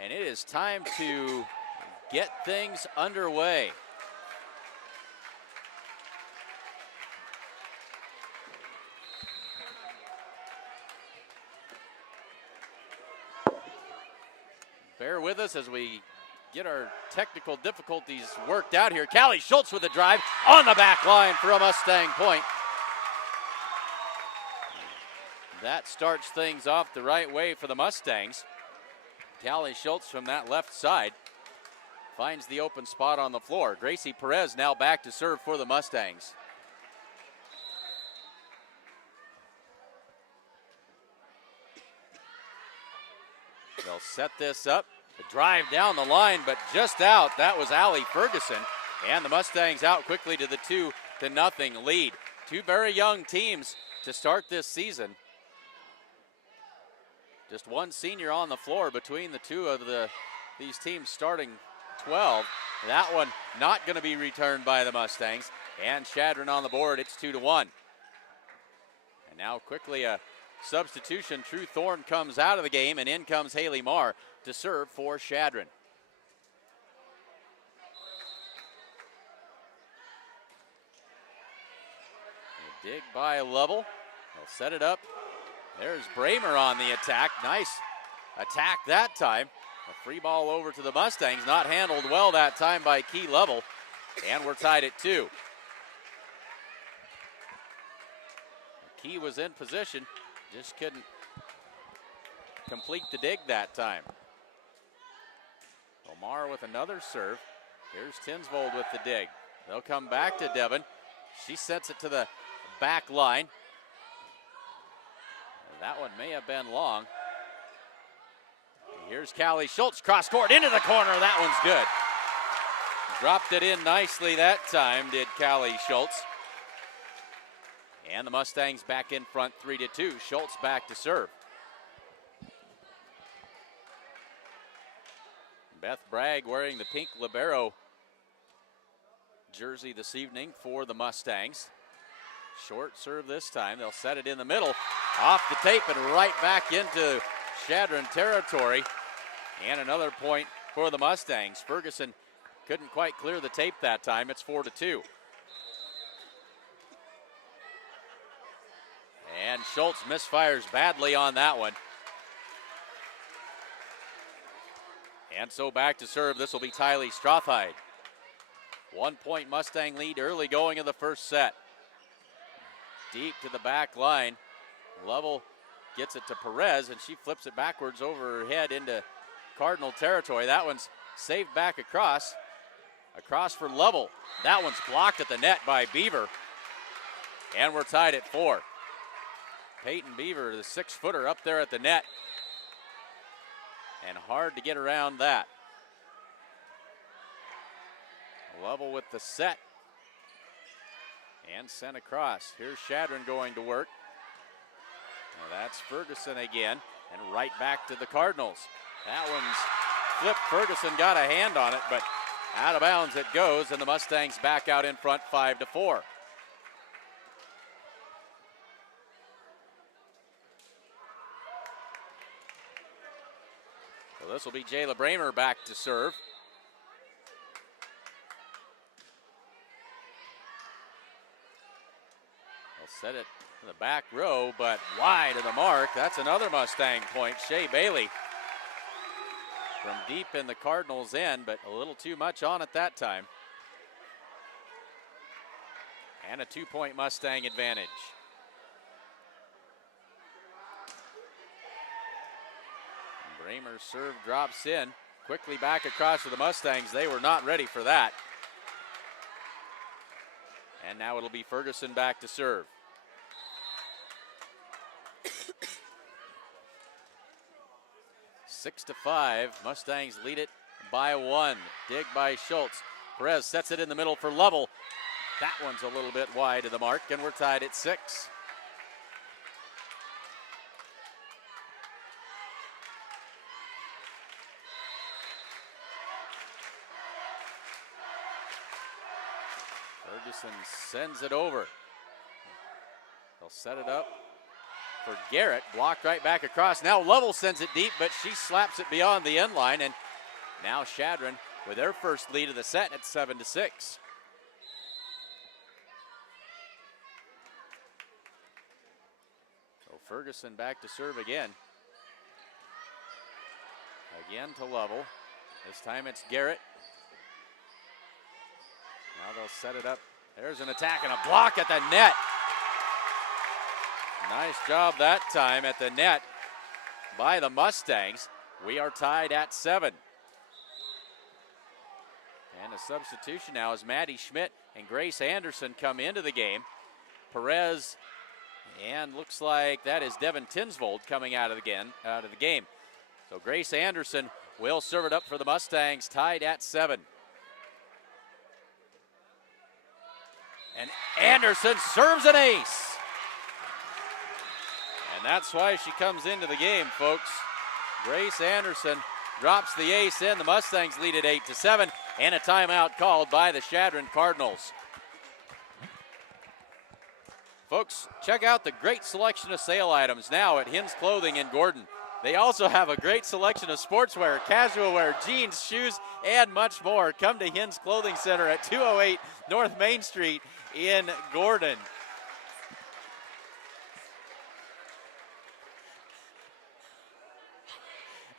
And it is time to get things underway. Bear with us as we get our technical difficulties worked out here. Callie Schultz with a drive on the back line for a Mustang point. That starts things off the right way for the Mustangs. Callie Schultz from that left side finds the open spot on the floor. Gracie Perez now back to serve for the Mustangs. They'll set this up. The drive down the line, but just out. That was Allie Ferguson. And the Mustangs out quickly to the 2-0 lead. Two very young teams to start this season. Just one senior on the floor between the two of these teams starting 12. That one not going to be returned by the Mustangs. And Chadron on the board. It's 2-1. And now quickly a substitution. True Thorne comes out of the game, and in comes Haley Marr to serve for Chadron. A dig by Lovell. They'll set it up. There's Bramer on the attack. Nice attack that time. A free ball over to the Mustangs. Not handled well that time by Key Lovell. And we're tied at 2. Key was in position. Just couldn't complete the dig that time. Omar with another serve. Here's Tinsvold with the dig. They'll come back to Devin. She sets it to the back line. That one may have been long. Here's Callie Schultz, cross court into the corner. That one's good. Dropped it in nicely that time, did Callie Schultz. And the Mustangs back in front 3-2. Schultz back to serve. Beth Bragg wearing the pink libero jersey this evening for the Mustangs. Short serve this time. They'll set it in the middle. Off the tape and right back into Chadron territory. And another point for the Mustangs. Ferguson couldn't quite clear the tape that time. It's 4-2. And Schultz misfires badly on that one. And so back to serve. This will be Tylee Strathhide. 1 point Mustang lead early going in the first set. Deep to the back line. Lovell gets it to Perez, and she flips it backwards over her head into Cardinal territory. That one's saved back across. Across for Lovell. That one's blocked at the net by Beaver. And we're tied at 4. Peyton Beaver, the 6-footer up there at the net. And hard to get around that. Lovell with the set. And sent across. Here's Chadron going to work. Now that's Ferguson again. And right back to the Cardinals. That one's flipped. Ferguson got a hand on it, but out of bounds it goes, and the Mustangs back out in front 5-4. So this will be Jayla Bramer back to serve. They'll set it to the back row, but wide of the mark. That's another Mustang point. Shea Bailey from deep in the Cardinals' end, but a little too much on it that time. And a 2-point Mustang advantage. Bramer's serve drops in. Quickly back across to the Mustangs. They were not ready for that. And now it'll be Ferguson back to serve. Six to 5. Mustangs lead it by 1. Dig by Schultz. Perez sets it in the middle for Lovell. That one's a little bit wide of the mark, and we're tied at 6. Ferguson sends it over. They'll set it up for Garrett. Blocked right back across. Now Lovell sends it deep, but she slaps it beyond the end line. And now Chadron with their first lead of the set at 7 to 6. So Ferguson back to serve again. Again to Lovell. This time it's Garrett. Now they'll set it up. There's an attack and a block at the net. Nice job that time at the net by the Mustangs. We are tied at 7. And a substitution now as Maddie Schmidt and Grace Anderson come into the game. Perez and looks like that is Devin Tinsvold coming out of the game. So Grace Anderson will serve it up for the Mustangs, tied at 7. And Anderson serves an ace. And that's why she comes into the game, folks. Grace Anderson drops the ace in. The Mustangs lead at 8 to 7. And a timeout called by the Chadron Cardinals. Folks, check out the great selection of sale items now at Hins Clothing in Gordon. They also have a great selection of sportswear, casual wear, jeans, shoes, and much more. Come to Hins Clothing Center at 208 North Main Street in Gordon.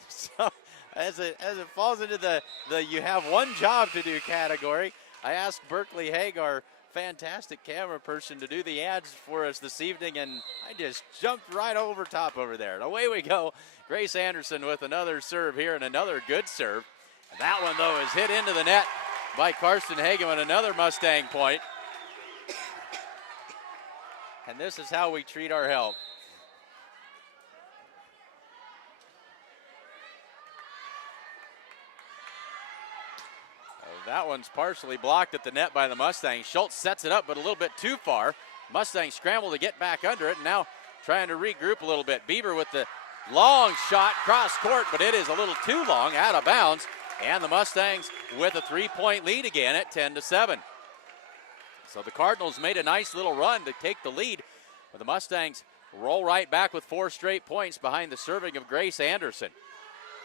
So as it falls into the you have one job to do category, I asked Berkeley Haig, our fantastic camera person, to do the ads for us this evening, and I just jumped right over top over there. And away we go. Grace Anderson with another serve here and another good serve. And that one, though, is hit into the net by Karsten Hageman, another Mustang point. And this is how we treat our help. That one's partially blocked at the net by the Mustangs. Schultz sets it up, but a little bit too far. Mustangs scramble to get back under it, and now trying to regroup a little bit. Bieber with the long shot cross court, but it is a little too long, out of bounds. And the Mustangs with a 3-point lead again at 10 to 7. So the Cardinals made a nice little run to take the lead, but the Mustangs roll right back with 4 straight points behind the serving of Grace Anderson.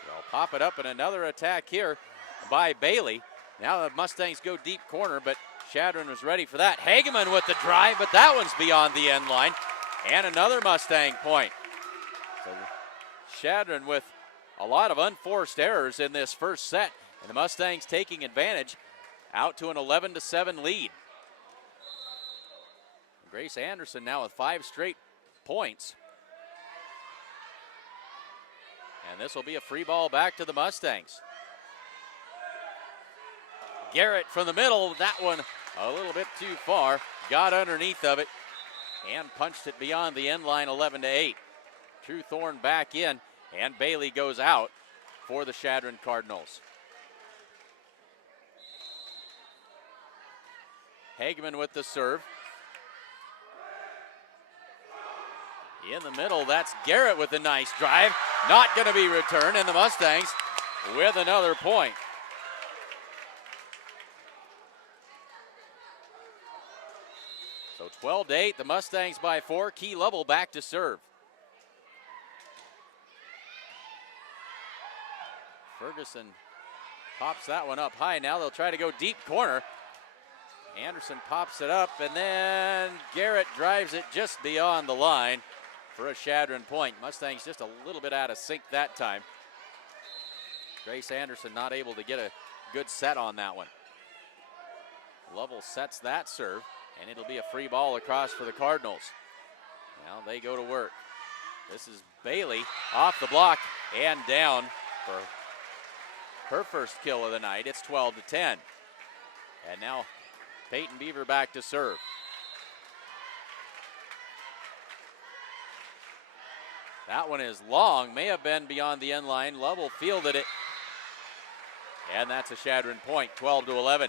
They'll pop it up in another attack here by Bailey. Now the Mustangs go deep corner, but Chadron was ready for that. Hageman with the drive, but that one's beyond the end line. And another Mustang point. So Chadron with a lot of unforced errors in this first set, and the Mustangs taking advantage out to an 11 to 7 lead. Grace Anderson now with 5 straight points. And this will be a free ball back to the Mustangs. Garrett from the middle, that one a little bit too far. Got underneath of it and punched it beyond the end line, 11 to 8. Truthorn back in, and Bailey goes out for the Chadron Cardinals. Hageman with the serve. In the middle, that's Garrett with a nice drive. Not going to be returned, and the Mustangs with another point. So 12 to 8, the Mustangs by 4. Key Lovell back to serve. Ferguson pops that one up high. Now they'll try to go deep corner. Anderson pops it up, and then Garrett drives it just beyond the line for a Chadron point. Mustangs just a little bit out of sync that time. Grace Anderson not able to get a good set on that one. Lovell sets that serve, and it'll be a free ball across for the Cardinals. Now they go to work. This is Bailey off the block and down for her first kill of the night. It's 12-10. And now Peyton Beaver back to serve. That one is long, may have been beyond the end line. Lovell fielded it. And that's a Chadron point, 12-11.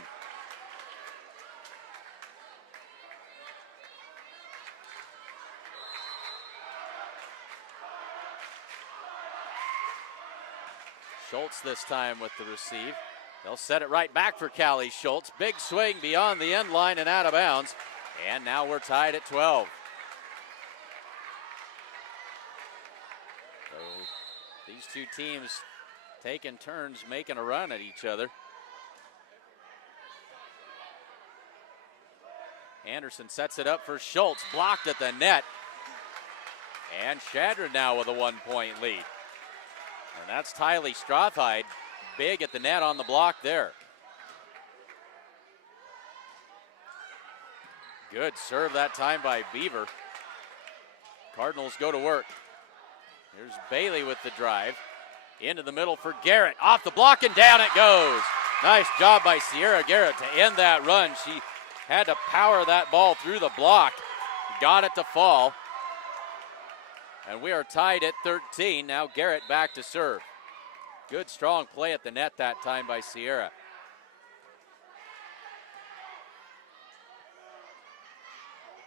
Schultz this time with the receive. They'll set it right back for Callie Schultz. Big swing beyond the end line and out of bounds. And now we're tied at 12. So these two teams taking turns making a run at each other. Anderson sets it up for Schultz, blocked at the net. And Chadron now with a 1-point lead. And that's Tylee Strathhide, big at the net on the block there. Good serve that time by Beaver. Cardinals go to work. Here's Bailey with the drive. Into the middle for Garrett. Off the block and down it goes. Nice job by Sierra Garrett to end that run. She had to power that ball through the block. Got it to fall. And we are tied at 13. Now Garrett back to serve. Good strong play at the net that time by Sierra.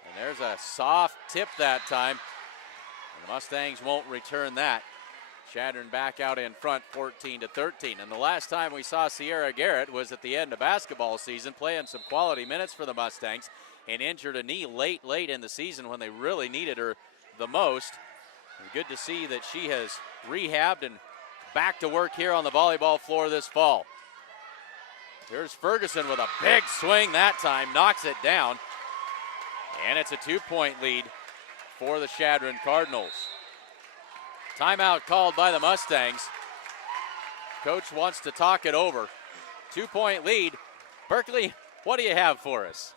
And there's a soft tip that time. And the Mustangs won't return that. Chadron back out in front, 14-13. And the last time we saw Sierra Garrett was at the end of basketball season, playing some quality minutes for the Mustangs, and injured a knee late in the season when they really needed her the most. And good to see that she has rehabbed and back to work here on the volleyball floor this fall. Here's Ferguson with a big swing that time, knocks it down. And it's a 2-point lead for the Chadron Cardinals. Timeout called by the Mustangs. Coach wants to talk it over. 2-point lead. Berkeley, what do you have for us?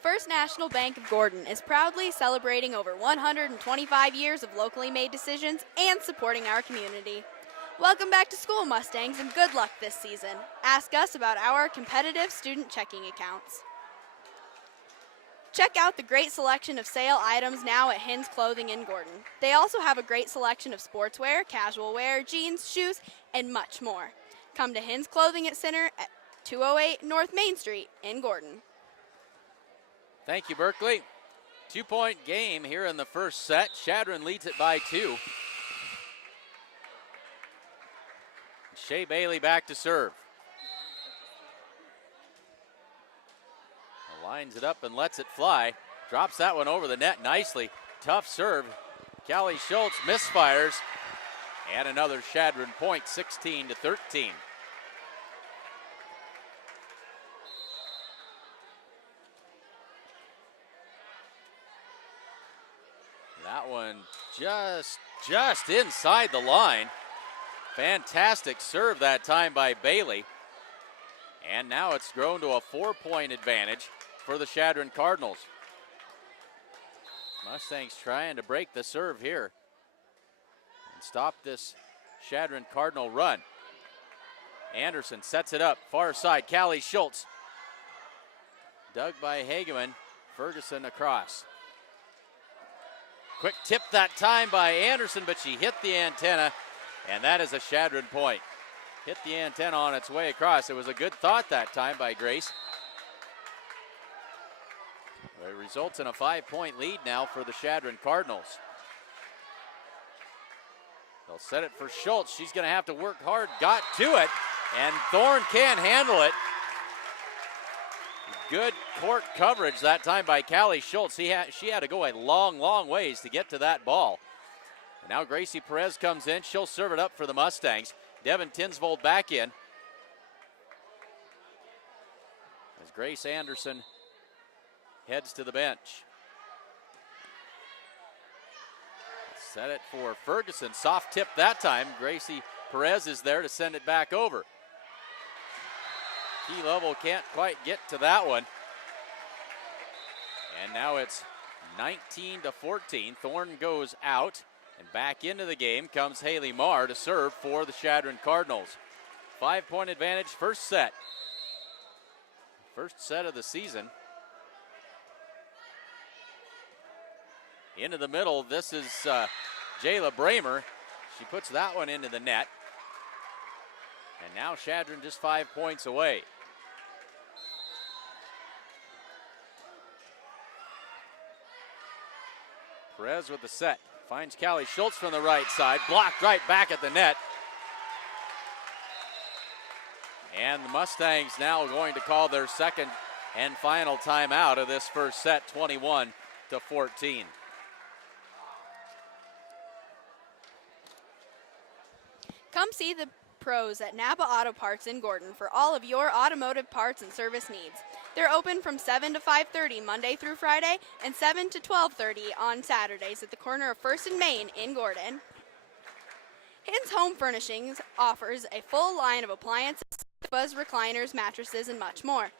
First National Bank of Gordon is proudly celebrating over 125 years of locally made decisions and supporting our community. Welcome back to school, Mustangs, and good luck this season. Ask us about our competitive student checking accounts. Check out the great selection of sale items now at Hins Clothing in Gordon. They also have a great selection of sportswear, casual wear, jeans, shoes, and much more. Come to Hins Clothing at Center at 208 North Main Street in Gordon. Thank you, Berkeley. 2-point game here in the first set. Chadron leads it by 2. Shea Bailey back to serve. Lines it up and lets it fly. Drops that one over the net nicely. Tough serve. Callie Schultz misfires. And another Chadron point, 16-13. That one just inside the line. Fantastic serve that time by Bailey. And now it's grown to a 4-point advantage for the Chadron Cardinals. Mustangs trying to break the serve here and stop this Chadron Cardinal run. Anderson sets it up, far side, Callie Schultz. Dug by Hageman, Ferguson across. Quick tip that time by Anderson, but she hit the antenna, and that is a Chadron point. Hit the antenna on its way across. It was a good thought that time by Grace. It results in a 5-point lead now for the Chadron Cardinals. They'll set it for Schultz. She's going to have to work hard. Got to it, and Thorne can't handle it. Good court coverage that time by Callie Schultz. She had to go a long ways to get to that ball. And now Gracie Perez comes in. She'll serve it up for the Mustangs. Devin Tinsvold back in. As Grace Anderson heads to the bench. Set it for Ferguson. Soft tip that time. Gracie Perez is there to send it back over. Key Level can't quite get to that one. And now it's 19-14. Thornton goes out, and back into the game comes Haley Marr to serve for the Chadron Cardinals. 5-point advantage, first set. First set of the season. Into the middle, this is Jayla Bramer. She puts that one into the net. And now Chadron just 5 points away. Perez with the set. Finds Callie Schultz from the right side. Blocked right back at the net. And the Mustangs now going to call their second and final timeout of this first set, 21-14. Come see the pros at Napa Auto Parts in Gordon for all of your automotive parts and service needs. They're open from 7 to 5:30 Monday through Friday and 7 to 12:30 on Saturdays at the corner of 1st and Main in Gordon. Hins Home Furnishings offers a full line of appliances, sofas, recliners, mattresses, and much more.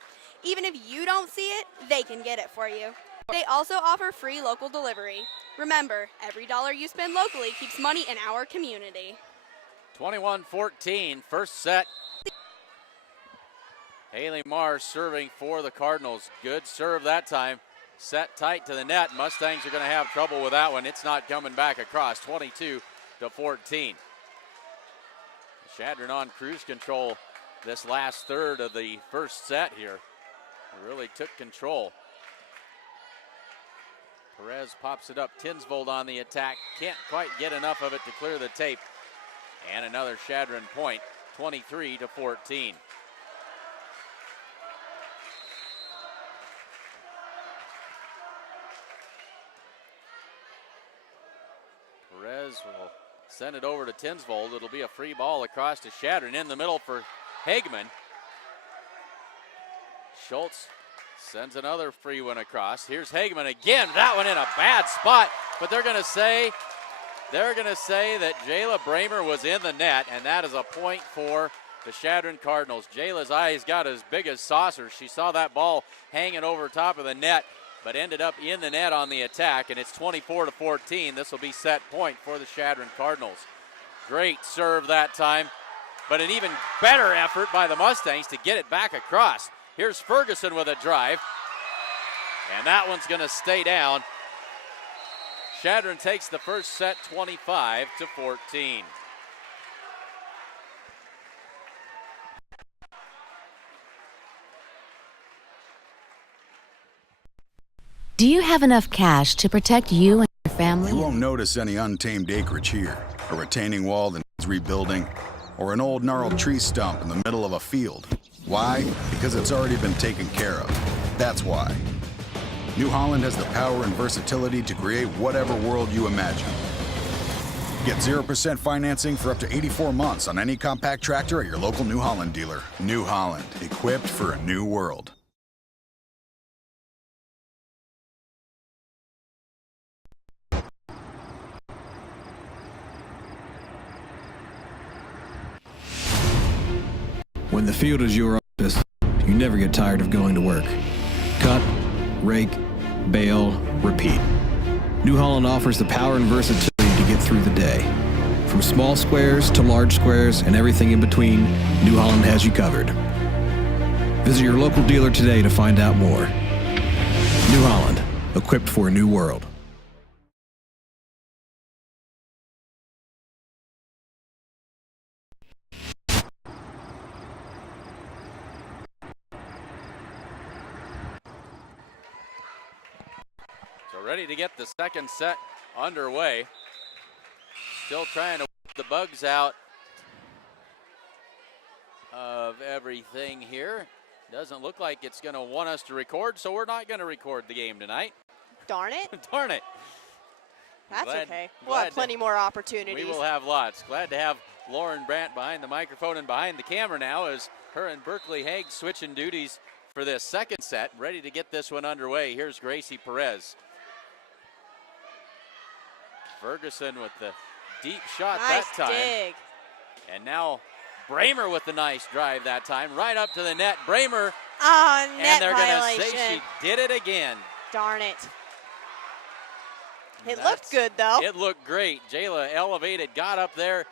Even if you don't see it, they can get it for you. They also offer free local delivery. Remember, every dollar you spend locally keeps money in our community. 21-14, first set. Haley Marr serving for the Cardinals. Good serve that time. Set tight to the net. Mustangs are going to have trouble with that one. It's not coming back across. 22-14. Chadron on cruise control this last third of the first set here. Really took control. Perez pops it up. Tinsvold on the attack. Can't quite get enough of it to clear the tape. And another Chadron point, 23-14. Perez will send it over to Tinsvold. It'll be a free ball across to Chadron in the middle for Hagman. Schultz sends another free one across. Here's Hagman again. That one in a bad spot, but they're going to say that Jayla Bramer was in the net, and that is a point for the Chadron Cardinals. Jayla's eyes got as big as saucers. She saw that ball hanging over top of the net, but ended up in the net on the attack, and it's 24-14. This will be set point for the Chadron Cardinals. Great serve that time, but an even better effort by the Mustangs to get it back across. Here's Ferguson with a drive, and that one's going to stay down. Chadron takes the first set 25-14. Do you have enough cash to protect you and your family? You won't notice any untamed acreage here, a retaining wall that needs rebuilding, or an old gnarled tree stump in the middle of a field. Why? Because it's already been taken care of. That's why. New Holland has the power and versatility to create whatever world you imagine. Get 0% financing for up to 84 months on any compact tractor at your local New Holland dealer. New Holland, equipped for a new world. When the field is your office, you never get tired of going to work. Cut, rake, bale, repeat. New Holland offers the power and versatility to get through the day. From small squares to large squares and everything in between, New Holland has you covered. Visit your local dealer today to find out more. New Holland, equipped for a new world. Ready to get the second set underway. Still trying to work the bugs out of everything here. Doesn't look like it's going to want us to record, so we're not going to record the game tonight. Darn it. Darn it. That's okay. We'll have plenty more opportunities. We will have lots. Glad to have Lauren Brandt behind the microphone and behind the camera now as her and Berkeley Haig switching duties for this second set. Ready to get this one underway. Here's Gracie Perez. Ferguson with the deep shot nice that time. Dig. And now Bramer with the nice drive that time, right up to the net. Bramer, net and they're violation. going to say she did it again. Darn it. It looked good, though. It looked great. Jayla elevated, got up there,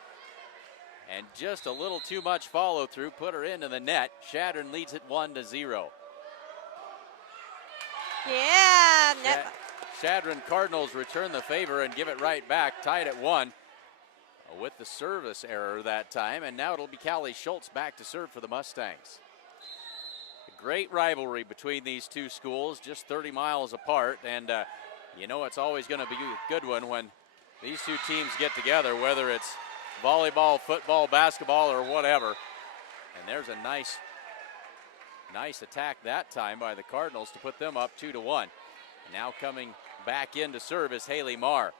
and just a little too much follow through, put her into the net. Chadron leads it 1-0. Yeah. Chadron Cardinals return the favor and give it right back, tied at 1 with the service error that time. And now it'll be Callie Schultz back to serve for the Mustangs. A great rivalry between these two schools, just 30 miles apart. And you know it's always going to be a good one when these two teams get together, whether it's volleyball, football, basketball, or whatever. And there's a nice attack that time by the Cardinals to put them up 2-1. Now coming back in to serve is Haley Marr.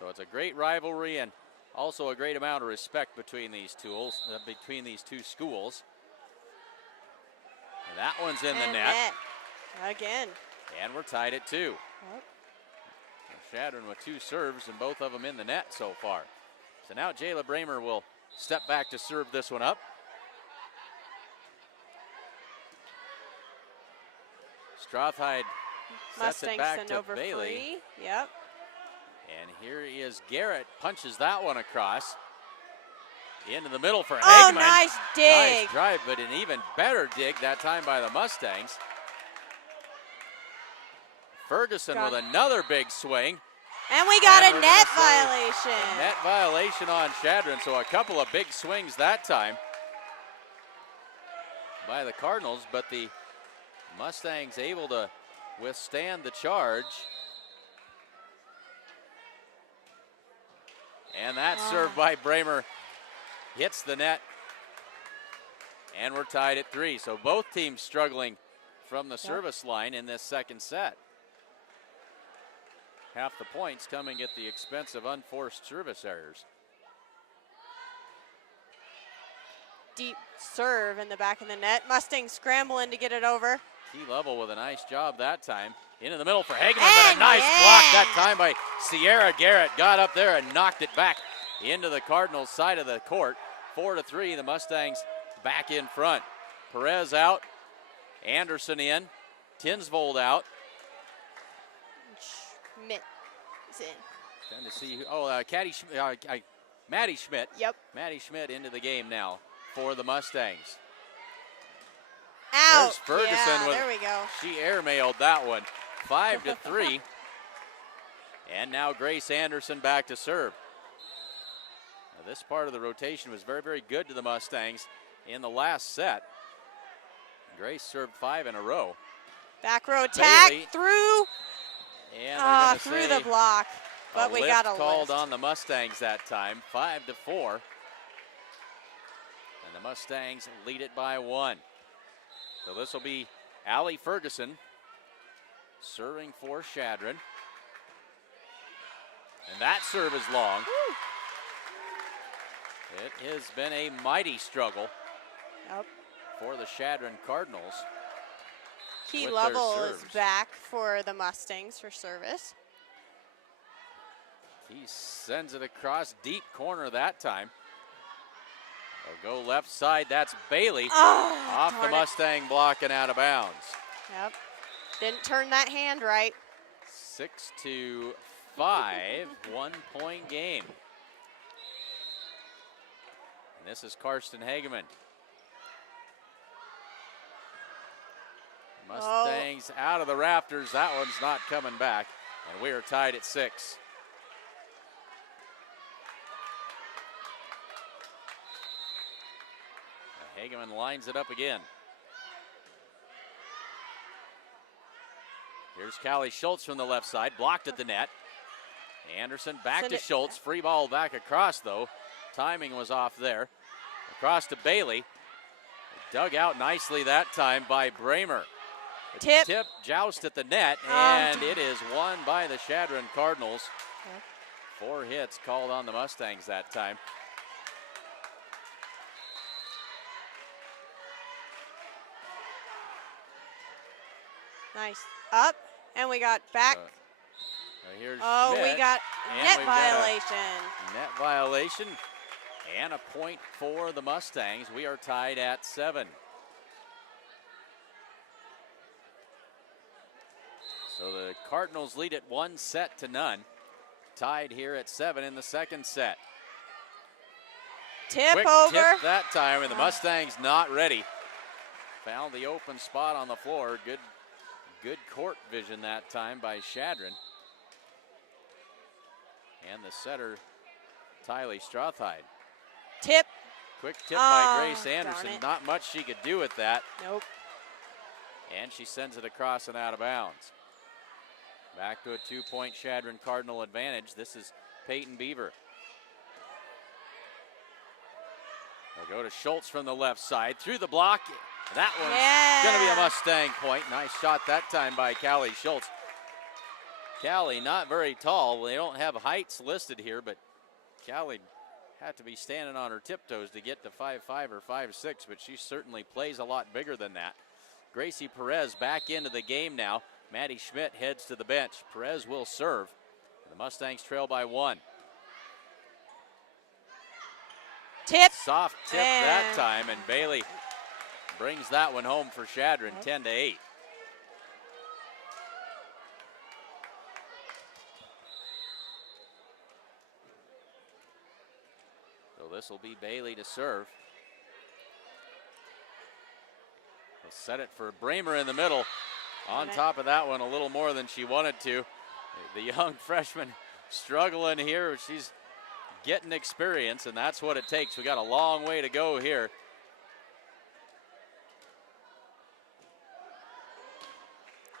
So it's a great rivalry and also a great amount of respect between these two schools. And that one's in the net. Again. And we're tied at 2. Yep. Chadron with 2 serves and both of them in the net so far. So now Jayla Bramer will step back to serve this one up. Strouthide sets it back to Bailey. Free. Yep. And here is Garrett, punches that one across. Into the middle for Oh, Hageman. nice dig. Nice drive, but an even better dig that time by the Mustangs. Ferguson with another big swing. And we got And a we're net gonna say violation. a net violation on Chadron, so a couple of big swings that time by the Cardinals, but the Mustangs able to withstand the charge. And that serve by Bramer hits the net. And we're tied at 3. So both teams struggling from the service line in this second set. Half the points coming at the expense of unforced service errors. Deep serve in the back of the net. Mustangs scrambling to get it over. Key level with a nice job that time. Into the middle for Hageman, but a nice block that time by Sierra Garrett. Got up there and knocked it back into the Cardinals' side of the court. 4-3, the Mustangs back in front. Perez out, Anderson in, Tinsvold out. Schmidt is in. Trying to see who, Maddie Schmidt. Yep. Maddie Schmidt into the game now for the Mustangs. Out. There's Ferguson with, there we go. She airmailed that one. 5-3. And now Grace Anderson back to serve. Now this part of the rotation was very, very good to the Mustangs in the last set. Grace served 5 in a row. Back row attack Bailey. Through. And Through the block. But we got a called lift. on the Mustangs that time. 5-4. And the Mustangs lead it by 1. So this will be Allie Ferguson serving for Chadron. And that serve is long. Woo. It has been a mighty struggle Yep. for the Chadron Cardinals. Key with level their is serves. back for the Mustangs for service. He sends it across deep corner that time. They'll go left side. That's Bailey off the darn it. Mustang block and out of bounds. Yep. Didn't turn that hand right. 6-5, 1-point game. And this is Karsten Hageman. Mustangs out of the rafters. That one's not coming back. And we are tied at 6. Hageman lines it up again. Here's Callie Schultz from the left side, blocked at the net. Anderson back Send to it. Schultz, free ball back across though. Timing was off there. Across to Bailey. Dug out nicely that time by Bramer. Tip. Tip, joust at the net, and it is won by the Chadron Cardinals. Yep. 4 hits called on the Mustangs that time. Nice. Up. And we got back. Here's Oh, Schmidt, we got and net we've got a violation. Net violation and a point for the Mustangs. We are tied at 7. So the Cardinals lead it 1-0. Tied here at 7 in the second set. Tip Quick over. tip that time, and the Mustangs not ready. Found the open spot on the floor. Good court vision that time by Chadron. And the setter, Tylee Strathide. Tip. Quick tip by Oh, Grace Anderson. darn it. Not much she could do with that. Nope. And she sends it across and out of bounds. Back to a 2-point Chadron Cardinal advantage. This is Peyton Beaver. They'll go to Schultz from the left side. Through the block. That one's going to be a Mustang point. Nice shot that time by Callie Schultz. Callie not very tall. They don't have heights listed here, but Callie had to be standing on her tiptoes to get to 5'5" or 5'6", but she certainly plays a lot bigger than that. Gracie Perez back into the game now. Maddie Schmidt heads to the bench. Perez will serve. The Mustangs trail by 1. Tip. Soft tip that time, and Bailey brings that one home for Chadron, 10-8. So this will be Bailey to serve. They'll set it for Bramer in the middle. On top of that one, a little more than she wanted to. The young freshman struggling here. She's getting experience, and that's what it takes. We got a long way to go here.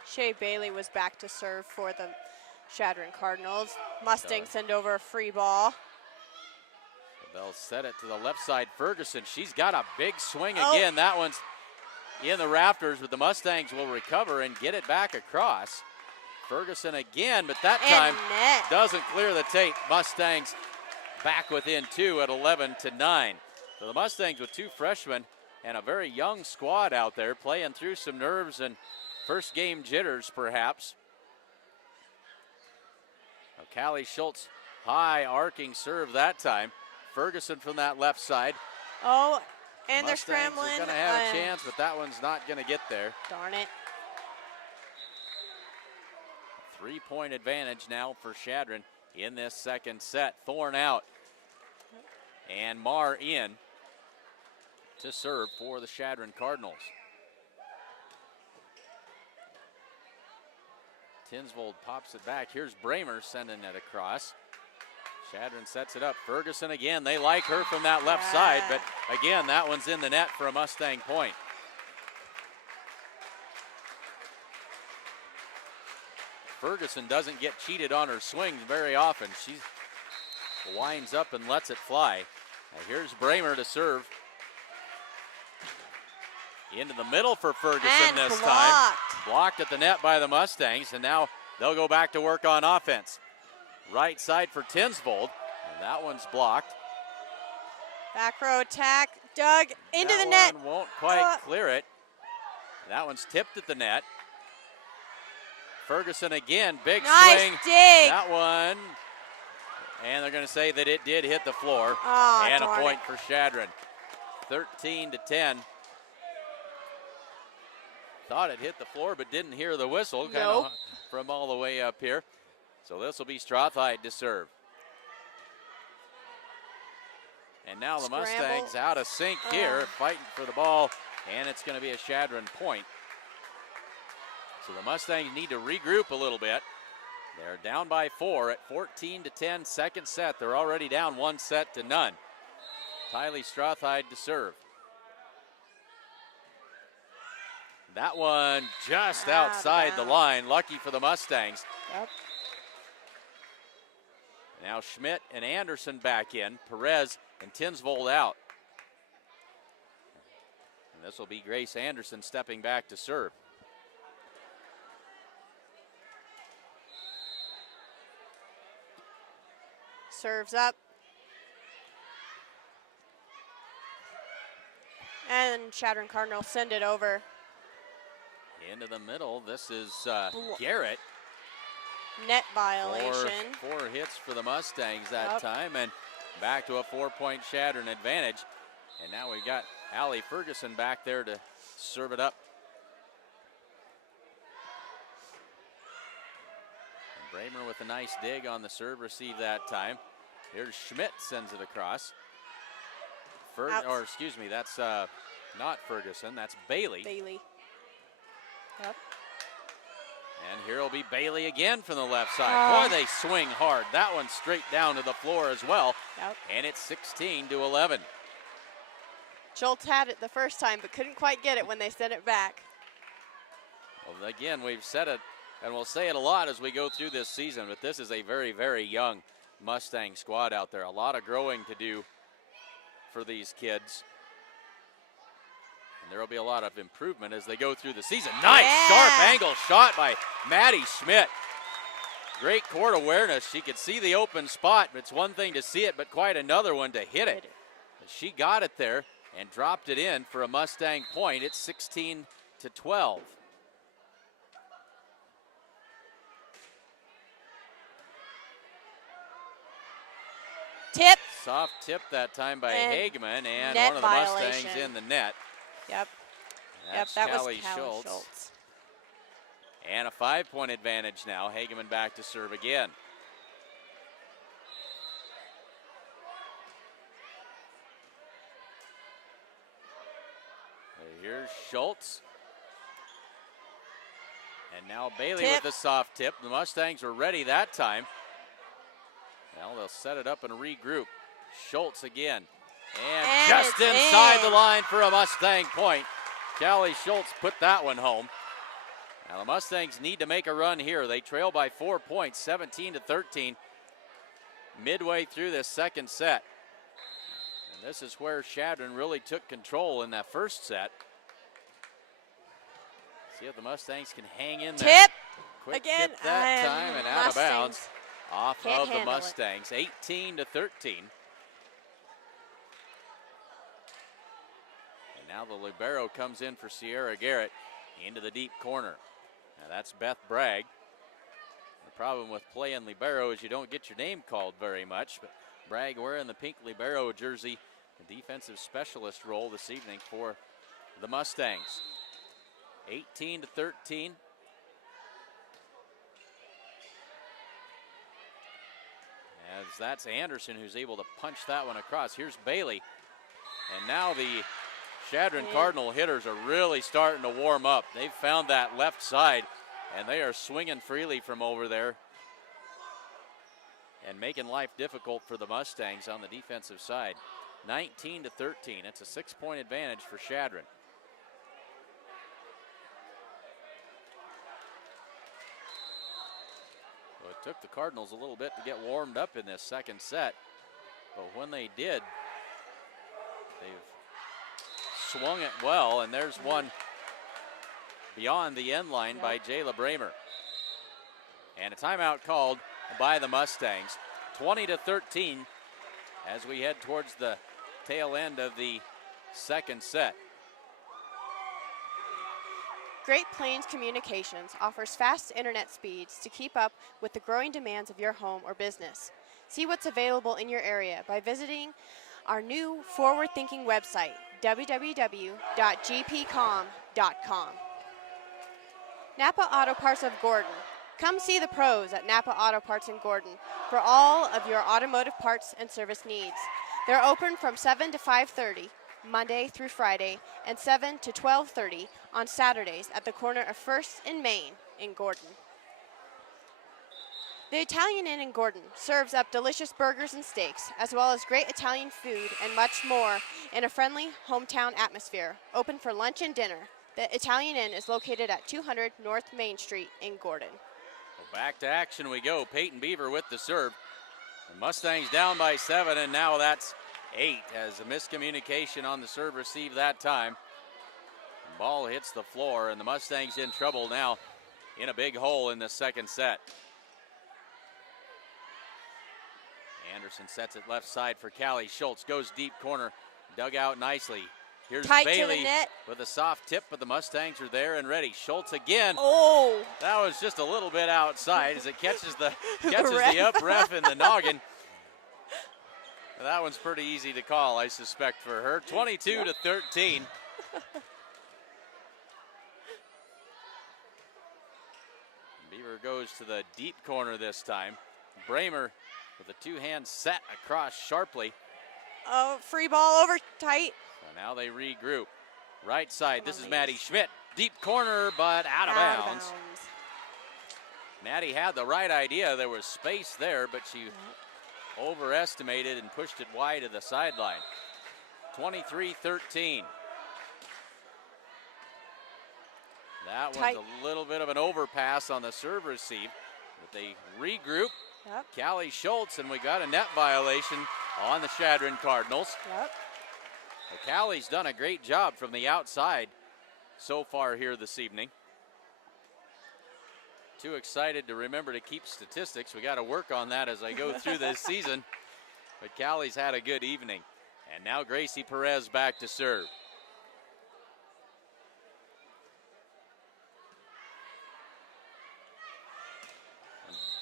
Shea Bailey was back to serve for the Chadron Cardinals. Mustangs send over a free ball. They'll set it to the left side. Ferguson, she's got a big swing again. That one's in the rafters, but the Mustangs will recover and get it back across. Ferguson again, but that time doesn't clear the tape. Mustangs back within 2 at 11-9. So the Mustangs with 2 freshmen and a very young squad out there playing through some nerves and first game jitters perhaps. Now, Callie Schultz, high arcing serve that time. Ferguson from that left side. Oh, and they're Mustangs scrambling. are going to have a chance, but that one's not going to get there. Darn it. 3-point advantage now for Chadron in this second set. Thorne out and Marr in to serve for the Chadron Cardinals. Tinsvold pops it back. Here's Bramer sending it across. Chadron sets it up. Ferguson again. They like her from that left side, but again, that one's in the net for a Mustang point. Ferguson doesn't get cheated on her swings very often. She winds up and lets it fly. Now here's Bramer to serve. Into the middle for Ferguson this time. Blocked at the net by the Mustangs, and now they'll go back to work on offense. Right side for Tinsvold, and that one's blocked. Back row attack, dug into the net. That one won't quite clear it. That one's tipped at the net. Ferguson again, big swing. Dig. That one, and they're going to say that it did hit the floor. And a point for Chadron. 13-10. Thought it hit the floor, but didn't hear the whistle kind of from all the way up here. So this will be Strathide to serve. And now the Mustangs out of sync here, fighting for the ball, and it's going to be a Chadron point. So the Mustangs need to regroup a little bit. They're down by 4 at 14-10, second set. They're already down 1-0. Tylee Strathide to serve. That one just outside the line. Lucky for the Mustangs. Now Schmidt and Anderson back in. Perez and Tinsvold out. And this will be Grace Anderson stepping back to serve. Serves up. And Chadron Cardinals send it over. Into the middle, this is Garrett. Net violation. Four hits for the Mustangs that time, and back to a 4-point Chadron advantage. And now we've got Allie Ferguson back there to serve it up. Bramer with a nice dig on the serve, receive that time. Here's Schmidt, sends it across. That's not Ferguson, that's Bailey. Yep. And here will be Bailey again from the left side. Boy, they swing hard. That one straight down to the floor as well. Yep. And it's 16-11. Schultz had it the first time, but couldn't quite get it when they sent it back. Well, again, we've said it, and we'll say it a lot as we go through this season, but this is a very, very young Mustang squad out there. A lot of growing to do for these kids. And there will be a lot of improvement as they go through the season. Nice, sharp angle shot by Maddie Schmidt. Great court awareness. She could see the open spot, but it's one thing to see it, but quite another one to hit it. She got it there and dropped it in for a Mustang point. It's 16-12. Tip. Soft tip that time by Hageman, and net one of the violation. Mustangs in the net. Yep. That's that Callie was Callie Schultz. Schultz. And a 5-point advantage now. Hageman back to serve again. Here's Schultz. And now Bailey with the soft tip. The Mustangs were ready that time. Well, they'll set it up and regroup. Schultz again. And just inside the line for a Mustang point. Callie Schultz put that one home. Now the Mustangs need to make a run here. They trail by 4 points, 17-13, midway through this second set. And this is where Chadron really took control in that first set. See if the Mustangs can hang in there. Tip! Quick Again, tip that time and out of bounds. Off Can't of the handle Mustangs, 18-13. And now the libero comes in for Sierra Garrett into the deep corner. Now that's Beth Bragg. The problem with playing libero is you don't get your name called very much, but Bragg wearing the pink libero jersey, the defensive specialist role this evening for the Mustangs. 18-13. As that's Anderson who's able to punch that one across. Here's Bailey. And now the Chadron Cardinal hitters are really starting to warm up. They've found that left side, and they are swinging freely from over there and making life difficult for the Mustangs on the defensive side. 19-13. It's a 6-point advantage for Chadron. Well, it took the Cardinals a little bit to get warmed up in this second set, but when they did, they've swung it well, and there's one beyond the end line by Jayla Bramer. And a timeout called by the Mustangs. 20-13 as we head towards the tail end of the second set. Great Plains Communications offers fast internet speeds to keep up with the growing demands of your home or business. See what's available in your area by visiting our new forward-thinking website, www.gpcom.com. Napa Auto Parts of Gordon. Come see the pros at Napa Auto Parts in Gordon for all of your automotive parts and service needs. They're open from 7 to 5:30, Monday through Friday, and 7 to 12:30 on Saturdays at the corner of 1st and Main in Gordon. The Italian Inn in Gordon serves up delicious burgers and steaks, as well as great Italian food and much more in a friendly hometown atmosphere, open for lunch and dinner. The Italian Inn is located at 200 North Main Street in Gordon. Well, back to action we go. Peyton Beaver with the serve. The Mustangs down by 7, and now that's 8 as a miscommunication on the serve receive that time. The ball hits the floor, and the Mustangs in trouble now in a big hole in the second set. Anderson sets it left side for Callie Schultz. Goes deep corner, dug out nicely. Here's Tight Bailey to the net. with a soft tip, but the Mustangs are there and ready. Schultz again. Oh! That was just a little bit outside as it catches the ref. up ref in the noggin. That one's pretty easy to call, I suspect, for her. 22-13. Beaver goes to the deep corner this time. Bramer with a two-hand set across sharply. Oh, free ball over tight. So now they regroup. Right side, this is ladies. Maddie Schmidt. Deep corner, but out of bounds. Maddie had the right idea. There was space there, but she overestimated and pushed it wide of the sideline. 23-13. That Tight. was a little bit of an overpass on the serve receive, but they regroup. Yep. Callie Schultz, and we got a net violation on the Chadron Cardinals. Yep. Callie's done a great job from the outside so far here this evening. Too excited to remember to keep statistics. We got to work on that as I go through this season. But Callie's had a good evening. And now Gracie Perez back to serve.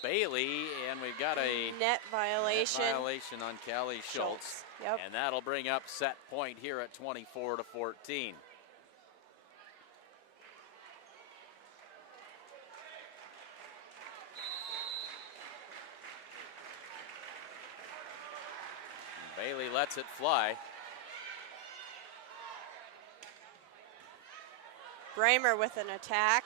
Bailey, and we've got a net violation. net violation on Callie Schultz. Yep. And that'll bring up set point here at 24-14. Bailey lets it fly. Bramer with an attack.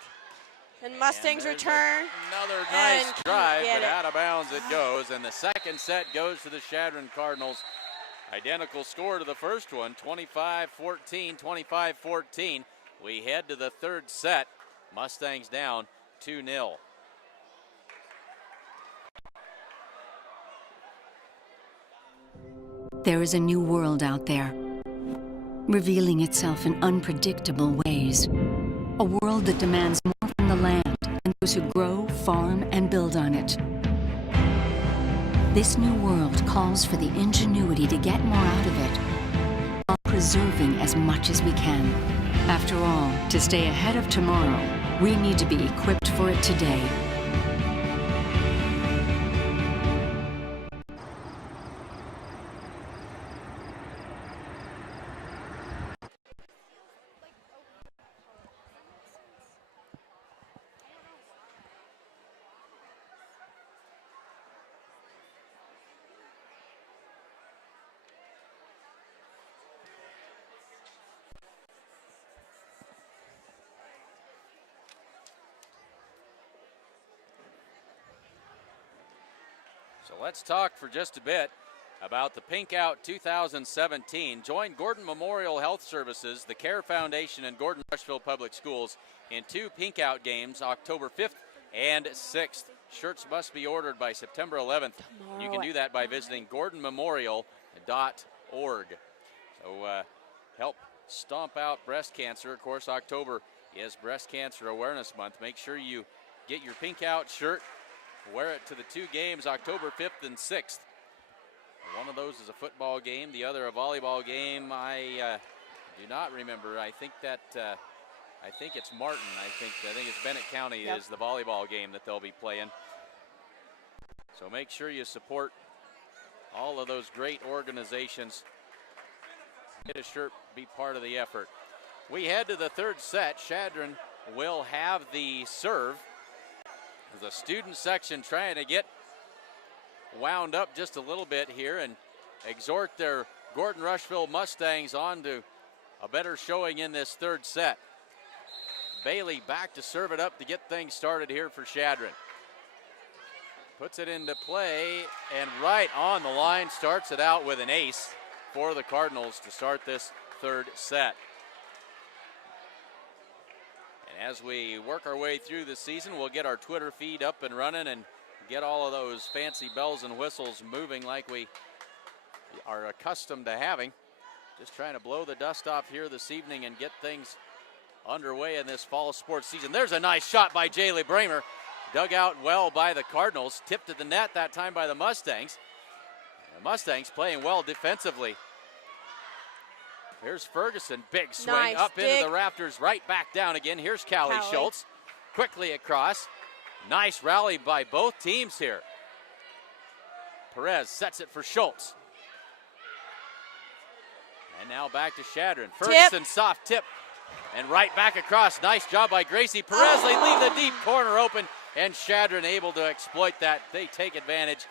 And Mustangs there's return. Another nice and drive, get but it. out of bounds it goes. And the second set goes to the Chadron Cardinals. Identical score to the first one, 25-14, 25-14. We head to the third set. Mustangs down 2-0. There is a new world out there, revealing itself in unpredictable ways. A world that demands more from the land and those who grow, farm, and build on it. This new world calls for the ingenuity to get more out of it, while preserving as much as we can. After all, to stay ahead of tomorrow, we need to be equipped for it today. So let's talk for just a bit about the Pink Out 2017. Join Gordon Memorial Health Services, the Care Foundation, and Gordon-Rushville Public Schools in 2 Pink Out games, October 5th and 6th. Shirts must be ordered by September 11th. You can do that by visiting gordonmemorial.org. So help stomp out breast cancer. Of course, October is Breast Cancer Awareness Month. Make sure you get your Pink Out shirt. Wear it to the 2 games, October 5th and 6th. One of those is a football game, the other a volleyball game. I do not remember. I think it's Martin. I think it's Bennett County is the volleyball game that they'll be playing. So make sure you support all of those great organizations. Get a shirt, be part of the effort. We head to the third set. Chadron will have the serve. The student section trying to get wound up just a little bit here and exhort their Gordon-Rushville Mustangs on to a better showing in this third set. Bailey back to serve it up to get things started here for Chadron. Puts it into play and right on the line starts it out with an ace for the Cardinals to start this third set. As we work our way through the season, we'll get our Twitter feed up and running and get all of those fancy bells and whistles moving like we are accustomed to having. Just trying to blow the dust off here this evening and get things underway in this fall sports season. There's a nice shot by Jaylee Bramer. Dug out well by the Cardinals. Tipped to the net that time by the Mustangs. The Mustangs playing well defensively. Here's Ferguson, big swing, nice up dig. into the rafters, right back down again. Here's Callie Schultz, quickly across. Nice rally by both teams here. Perez sets it for Schultz. And now back to Chadron. Ferguson, soft tip, and right back across. Nice job by Gracie Perez. They leave the deep corner open. and Chadron able to exploit that. They take advantage,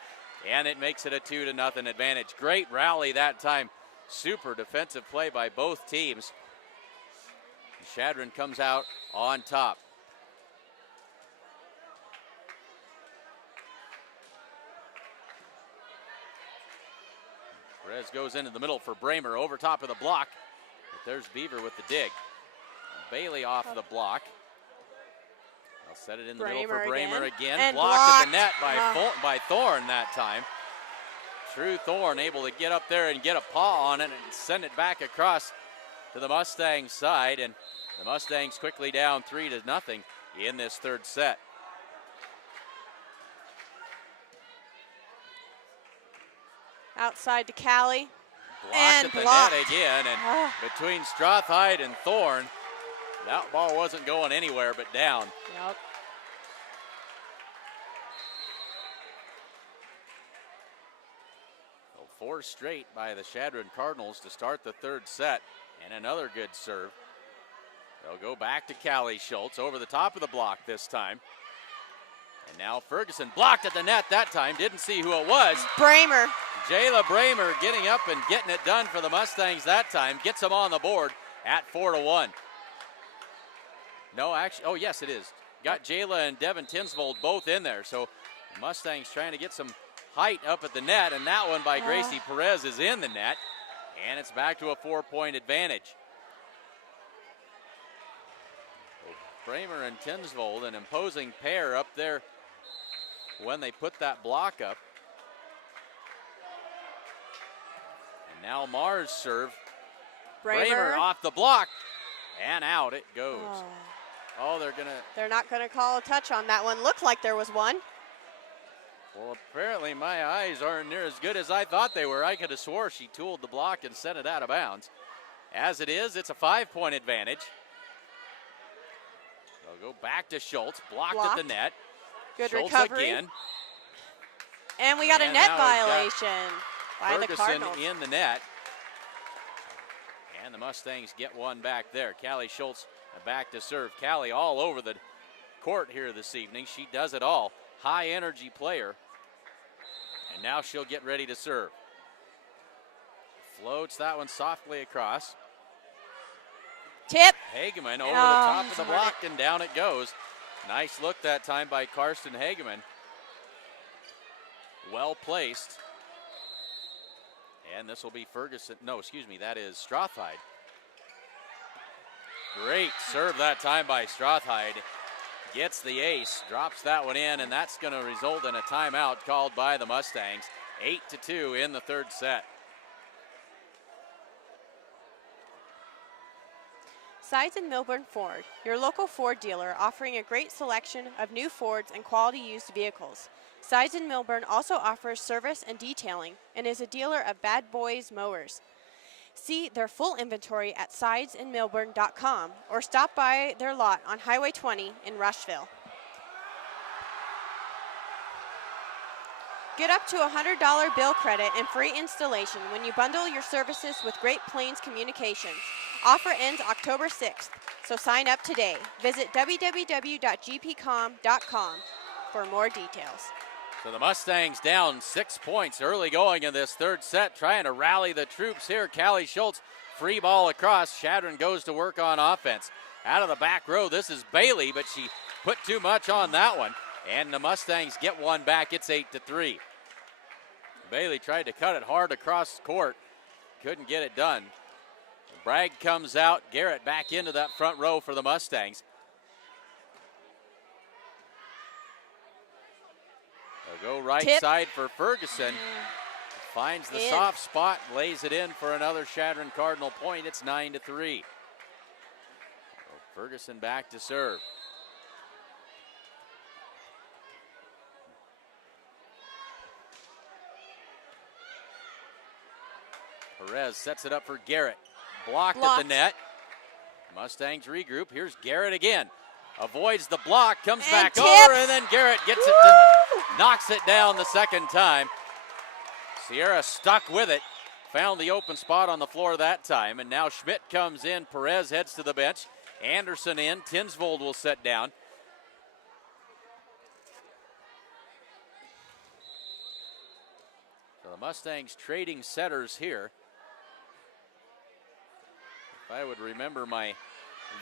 and it makes it a 2-0 advantage. Great rally that time. Super defensive play by both teams. Chadron comes out on top. Perez goes into the middle for Bramer over top of the block. But there's Beaver with the dig. Bailey off the block. I'll set it in the middle for Bramer again. And blocked at the net by Thorne that time. True Thorne able to get up there and get a paw on it and send it back across to the Mustangs side. And the Mustangs quickly down 3-0 in this third set. Outside to Callie. Blocked And at the blocked. net again, and between Strathhide and Thorne, that ball wasn't going anywhere but down. Yep. So 4 straight by the Chadron Cardinals to start the third set, and another good serve. They'll go back to Callie Schultz over the top of the block this time. And now Ferguson blocked at the net that time, didn't see who it was. Bramer. Jayla Bramer getting up and getting it done for the Mustangs that time. Gets them on the board at 4-1. No, actually, oh yes it is. Got Jayla and Devin Tinsvold both in there. So the Mustangs trying to get some height up at the net, and that one by Gracie Perez is in the net. And it's back to a 4-point advantage. So Bramer and Tinsvold, an imposing pair up there when they put that block up. And now Mars serve. Bramer off the block, and out it goes. Oh, They're not gonna call a touch on that one. Looked like there was one. Well, apparently my eyes aren't near as good as I thought they were. I could have swore she tooled the block and sent it out of bounds. As it is, it's a 5-point advantage. They'll go back to Schultz, blocked at the net. Good Schultz recovery. again. And we got a net violation by the Ferguson Cardinals. in the net. And the Mustangs get one back there. Callie Schultz back to serve. Callie all over the court here this evening. She does it all. High energy player. And now she'll get ready to serve. Floats that one softly across. Tip. Hageman over the top of the block, and down it goes. Nice look that time by Karsten Hageman. Well placed. And this will be Ferguson. No, excuse me, that is Strathhide. Great serve that time by Strathhide. Gets the ace, drops that one in, and that's going to result in a timeout called by the Mustangs. 8-2 in the third set. Sides in Milburn Ford, your local Ford dealer offering a great selection of new Fords and quality used vehicles. Sides in Milburn also offers service and detailing and is a dealer of Bad Boys Mowers. See their full inventory at sidesinmilburn.com or stop by their lot on Highway 20 in Rushville. Get up to a $100 bill credit and free installation when you bundle your services with Great Plains Communications. Offer ends October 6th, so sign up today. Visit www.gpcom.com for more details. So the Mustangs down 6 points early going in this third set, trying to rally the troops here. Callie Schultz, free ball across. Chadron goes to work on offense. Out of the back row, this is Bailey, but she put too much on that one. And the Mustangs get one back. It's 8-3. Bailey tried to cut it hard across the court. Couldn't get it done. Bragg comes out. Garrett back into that front row for the Mustangs. They'll go right side for Ferguson. Finds the soft spot, lays it in for another Chadron Cardinal point. It's 9-3. Ferguson back to serve. Perez sets it up for Garrett. Blocked at the net. Mustangs regroup. Here's Garrett again. Avoids the block, comes back over, and then Garrett gets it, knocks it down the second time. Sierra stuck with it. Found the open spot on the floor that time, and now Schmidt comes in. Perez heads to the bench. Anderson in. Tinsvold will set down. Mustangs trading setters here. If I would remember my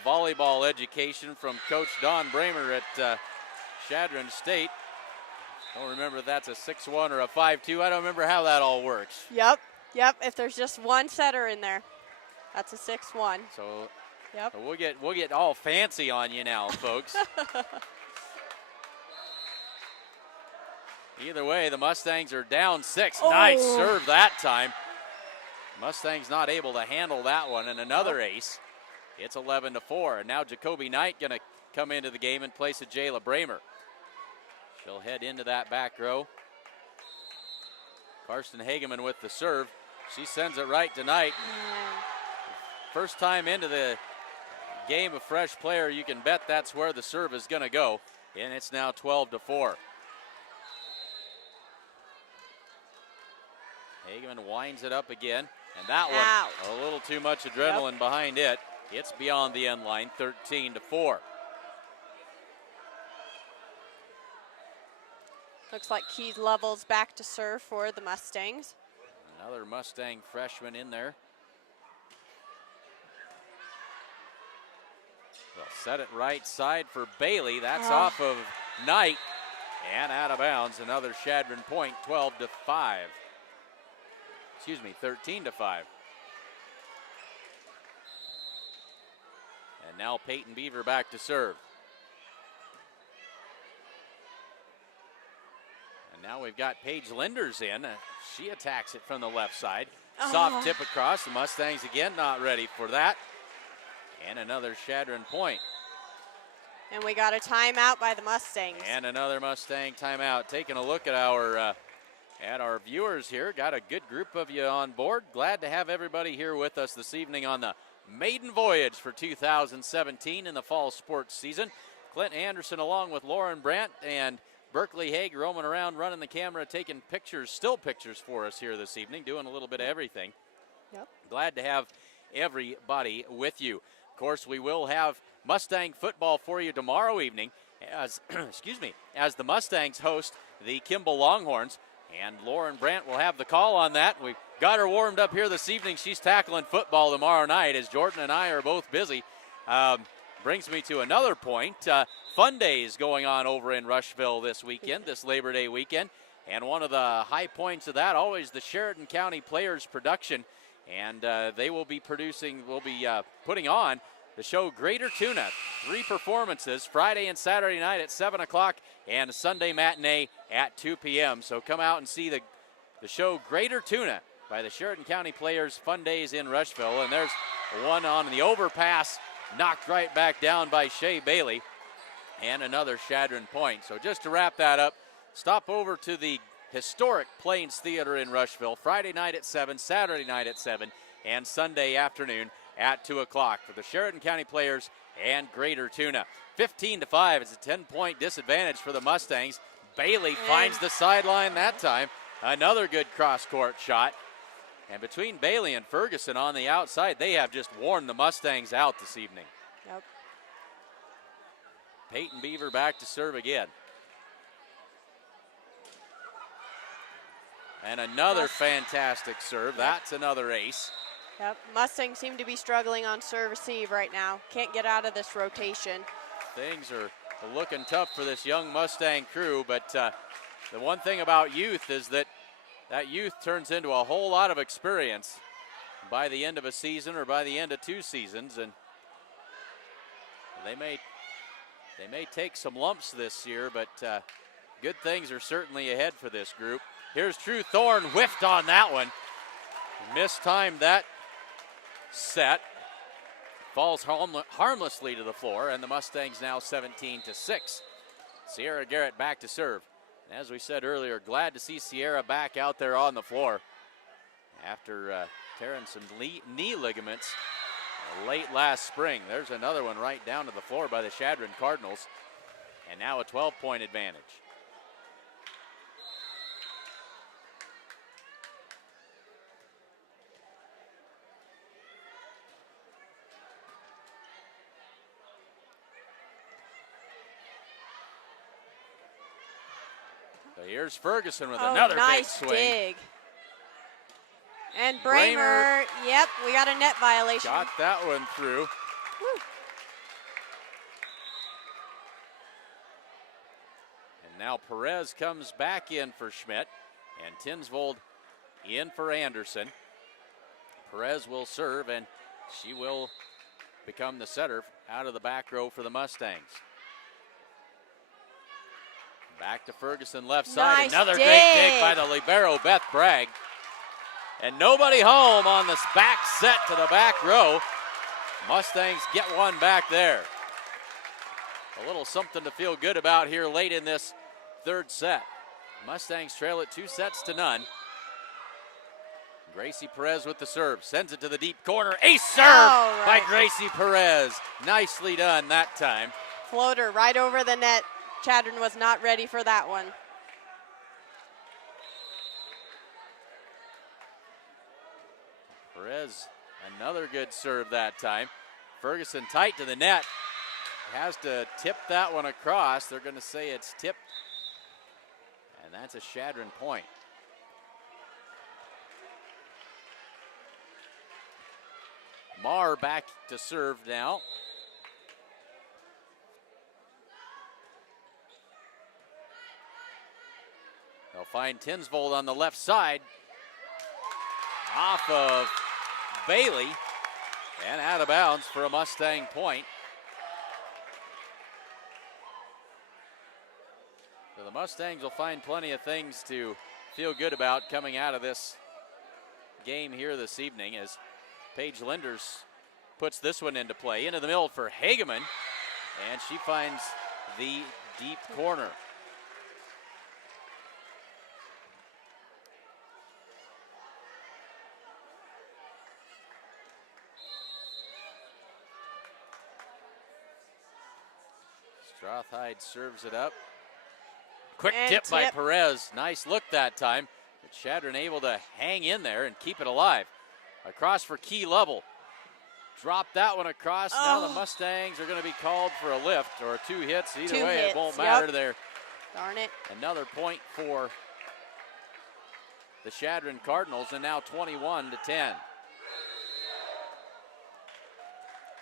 volleyball education from Coach Don Bramer at Chadron State. Don't remember if that's a 6-1 or a 5-2. I don't remember how that all works. Yep. If there's just one setter in there, that's a 6-1. So, yep. so we'll get all fancy on you now, folks. Either way, the Mustangs are down 6. Oh. Nice serve that time. Mustangs not able to handle that one, and another ace. It's 11-4, and now Jacoby Knight going to come into the game in place of Jayla Bramer. She'll head into that back row. Karsten Hageman with the serve. She sends it right to Knight. First time into the game, a fresh player, you can bet that's where the serve is going to go, and it's now 12-4. Hageman winds it up again, and that one, a little too much adrenaline behind it. It's beyond the end line, 13-4. Looks like Keith Lovell's back to serve for the Mustangs. Another Mustang freshman in there. They'll set it right side for Bailey. That's off of Knight and out of bounds. Another Chadron point, 12-5. Excuse me, 13-5. And now Peyton Beaver back to serve. And now we've got Paige Linders in. She attacks it from the left side. Soft tip across. The Mustangs again not ready for that. And another Chadron point. And we got a timeout by the Mustangs. And another Mustang timeout. Taking a look at our viewers here. Got a good group of you on board. Glad to have everybody here with us this evening on the maiden voyage for 2017 in the fall sports season. Clint Anderson along with Lauren Brandt and Berkeley Haig roaming around, running the camera, taking pictures, still pictures for us here this evening, doing a little bit of everything. Yep. Glad to have everybody with you. Of course, we will have Mustang football for you tomorrow evening as, as the Mustangs host the Kimball Longhorns. And Lauren Brandt will have the call on that. We've got her warmed up here this evening. She's tackling football tomorrow night as Jordan and I are both busy. Brings me to another point. Fun days going on over in Rushville this weekend, this Labor Day weekend. And one of the high points of that, always the Sheridan County Players production. And they will be putting on the show Greater Tuna. 3 performances, Friday and Saturday night at 7 o'clock and a Sunday matinee at 2 p.m. So come out and see the show Greater Tuna by the Sheridan County Players Fun Days in Rushville. And there's one on the overpass, knocked right back down by Shea Bailey, and another Chadron point. So just to wrap that up, stop over to the historic Plains Theater in Rushville, Friday night at 7, Saturday night at 7, and Sunday afternoon at 2 o'clock for the Sheridan County Players and Greater Tuna. 15-5 is a 10-point disadvantage for the Mustangs. Bailey finds the sideline that time. Another good cross-court shot. And between Bailey and Ferguson on the outside, they have just worn the Mustangs out this evening. Yep. Peyton Beaver back to serve again. And another fantastic serve. That's another ace. Yep. Mustangs seem to be struggling on serve receive right now. Can't get out of this rotation. Things are looking tough for this young Mustang crew, but the one thing about youth is that youth turns into a whole lot of experience by the end of a season or by the end of 2 seasons, and they may take some lumps this year, but good things are certainly ahead for this group. Here's True Thorne, whiffed on that one. Mistimed that set. Falls harmlessly to the floor, and the Mustangs now 17-6. Sierra Garrett back to serve. And as we said earlier, glad to see Sierra back out there on the floor after tearing some knee ligaments late last spring. There's another one right down to the floor by the Chadron Cardinals, and now a 12-point advantage. So here's Ferguson with another nice big swing. dig. And Bramer, yep, we got a net violation. Got that one through. Woo. And now Perez comes back in for Schmidt, and Tinsvold in for Anderson. Perez will serve, and she will become the setter out of the back row for the Mustangs. Back to Ferguson, left side. Nice Another dig. great dig by the libero, Beth Bragg. And nobody home on this back set to the back row. Mustangs get one back there. A little something to feel good about here late in this third set. Mustangs trail it 2-0. Gracie Perez with the serve, sends it to the deep corner. Ace serve by Gracie Perez. Nicely done that time. Floater right over the net. Chadron was not ready for that one. Perez, another good serve that time. Ferguson tight to the net. Has to tip that one across. They're going to say it's tipped. And that's a Chadron point. Marr back to serve now. They'll find Tinsvold on the left side. Off of Bailey and out of bounds for a Mustang point. So the Mustangs will find plenty of things to feel good about coming out of this game here this evening as Paige Linders puts this one into play. Into the middle for Hageman, and she finds the deep corner. Strathhide serves it up. Quick tip by Perez. Nice look that time. But Chadron able to hang in there and keep it alive. Across for Key Level. Drop that one across. Now the Mustangs are going to be called for a lift or 2 hits. Either way, it won't matter there. Darn it. Another point for the Chadron Cardinals, and now 21-10.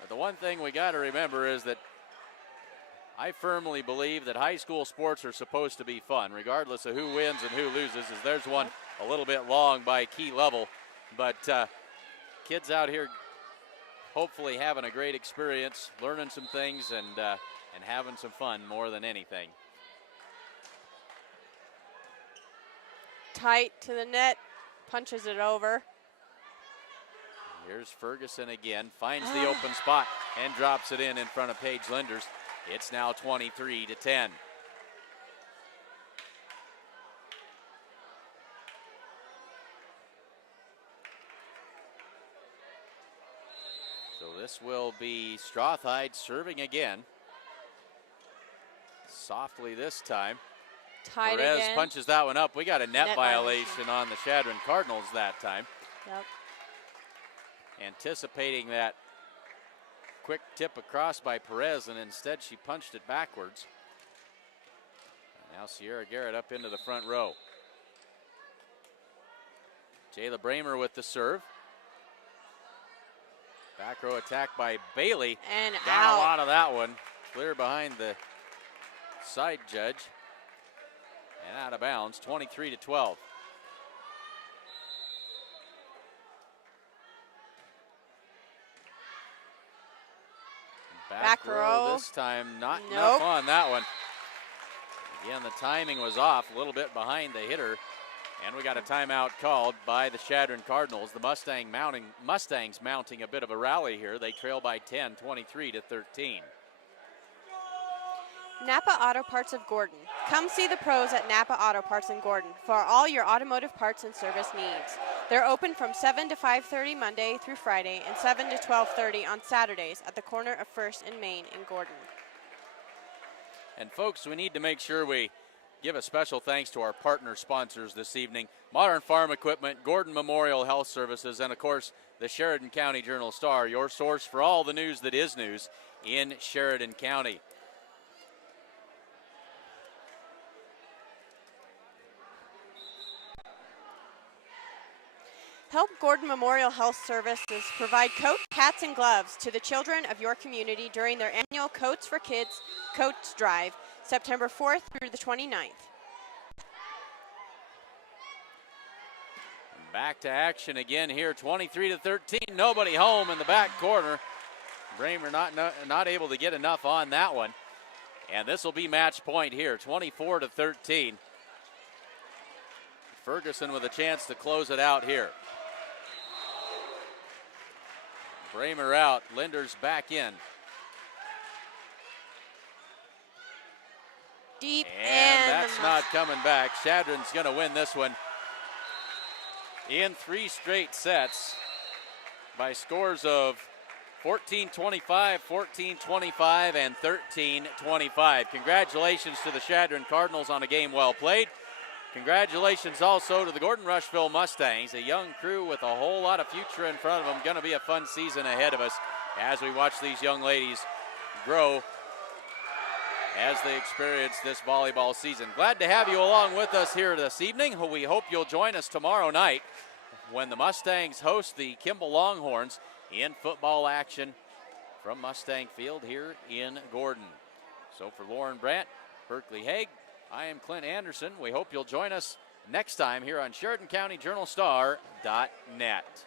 But the one thing we got to remember is that I firmly believe that high school sports are supposed to be fun, regardless of who wins and who loses. As there's one a little bit long by Key Level, but kids out here hopefully having a great experience, learning some things, and having some fun more than anything. Tight to the net, punches it over. Here's Ferguson again, finds the open spot and drops it in front of Paige Linders. It's now 23-10. So this will be Strathhide serving again. Softly this time. Tight Perez again. punches that one up. We got a net violation on the Chadron Cardinals that time. Yep. Anticipating that quick tip across by Perez, and instead she punched it backwards. Now Sierra Garrett up into the front row. Jayla Bramer with the serve. Back row attack by Bailey. And got a lot of that one. Clear behind the side judge. And out of bounds, 23-12. Back row this time, not enough on that one. Again, the timing was off, a little bit behind the hitter. And we got a timeout called by the Chadron Cardinals. The Mustangs mounting a bit of a rally here. They trail by 10, 23-13. Napa Auto Parts of Gordon. Come see the pros at Napa Auto Parts in Gordon for all your automotive parts and service needs. They're open from 7 to 5:30 Monday through Friday and 7 to 12:30 on Saturdays at the corner of 1st and Main in Gordon. And folks, we need to make sure we give a special thanks to our partner sponsors this evening. Modern Farm Equipment, Gordon Memorial Health Services, and of course, the Sheridan County Journal-Star, your source for all the news that is news in Sheridan County. Help Gordon Memorial Health Services provide coats, hats, and gloves to the children of your community during their annual Coats for Kids Coats Drive, September 4th through the 29th. Back to action again here, 23-13. Nobody home in the back corner. Bramer not able to get enough on that one. And this will be match point here, 24-13. Ferguson with a chance to close it out here. Bramer out, Linders back in. Deep, and that's not coming back. Chadron's going to win this one in 3 straight sets by scores of 14-25, 14-25, and 13-25. Congratulations to the Chadron Cardinals on a game well played. Congratulations also to the Gordon-Rushville Mustangs, a young crew with a whole lot of future in front of them. Going to be a fun season ahead of us as we watch these young ladies grow as they experience this volleyball season. Glad to have you along with us here this evening. We hope you'll join us tomorrow night when the Mustangs host the Kimball Longhorns in football action from Mustang Field here in Gordon. So for Lauren Brandt, Berkeley Haig, I am Clint Anderson. We hope you'll join us next time here on SheridanCountyJournalStar.net.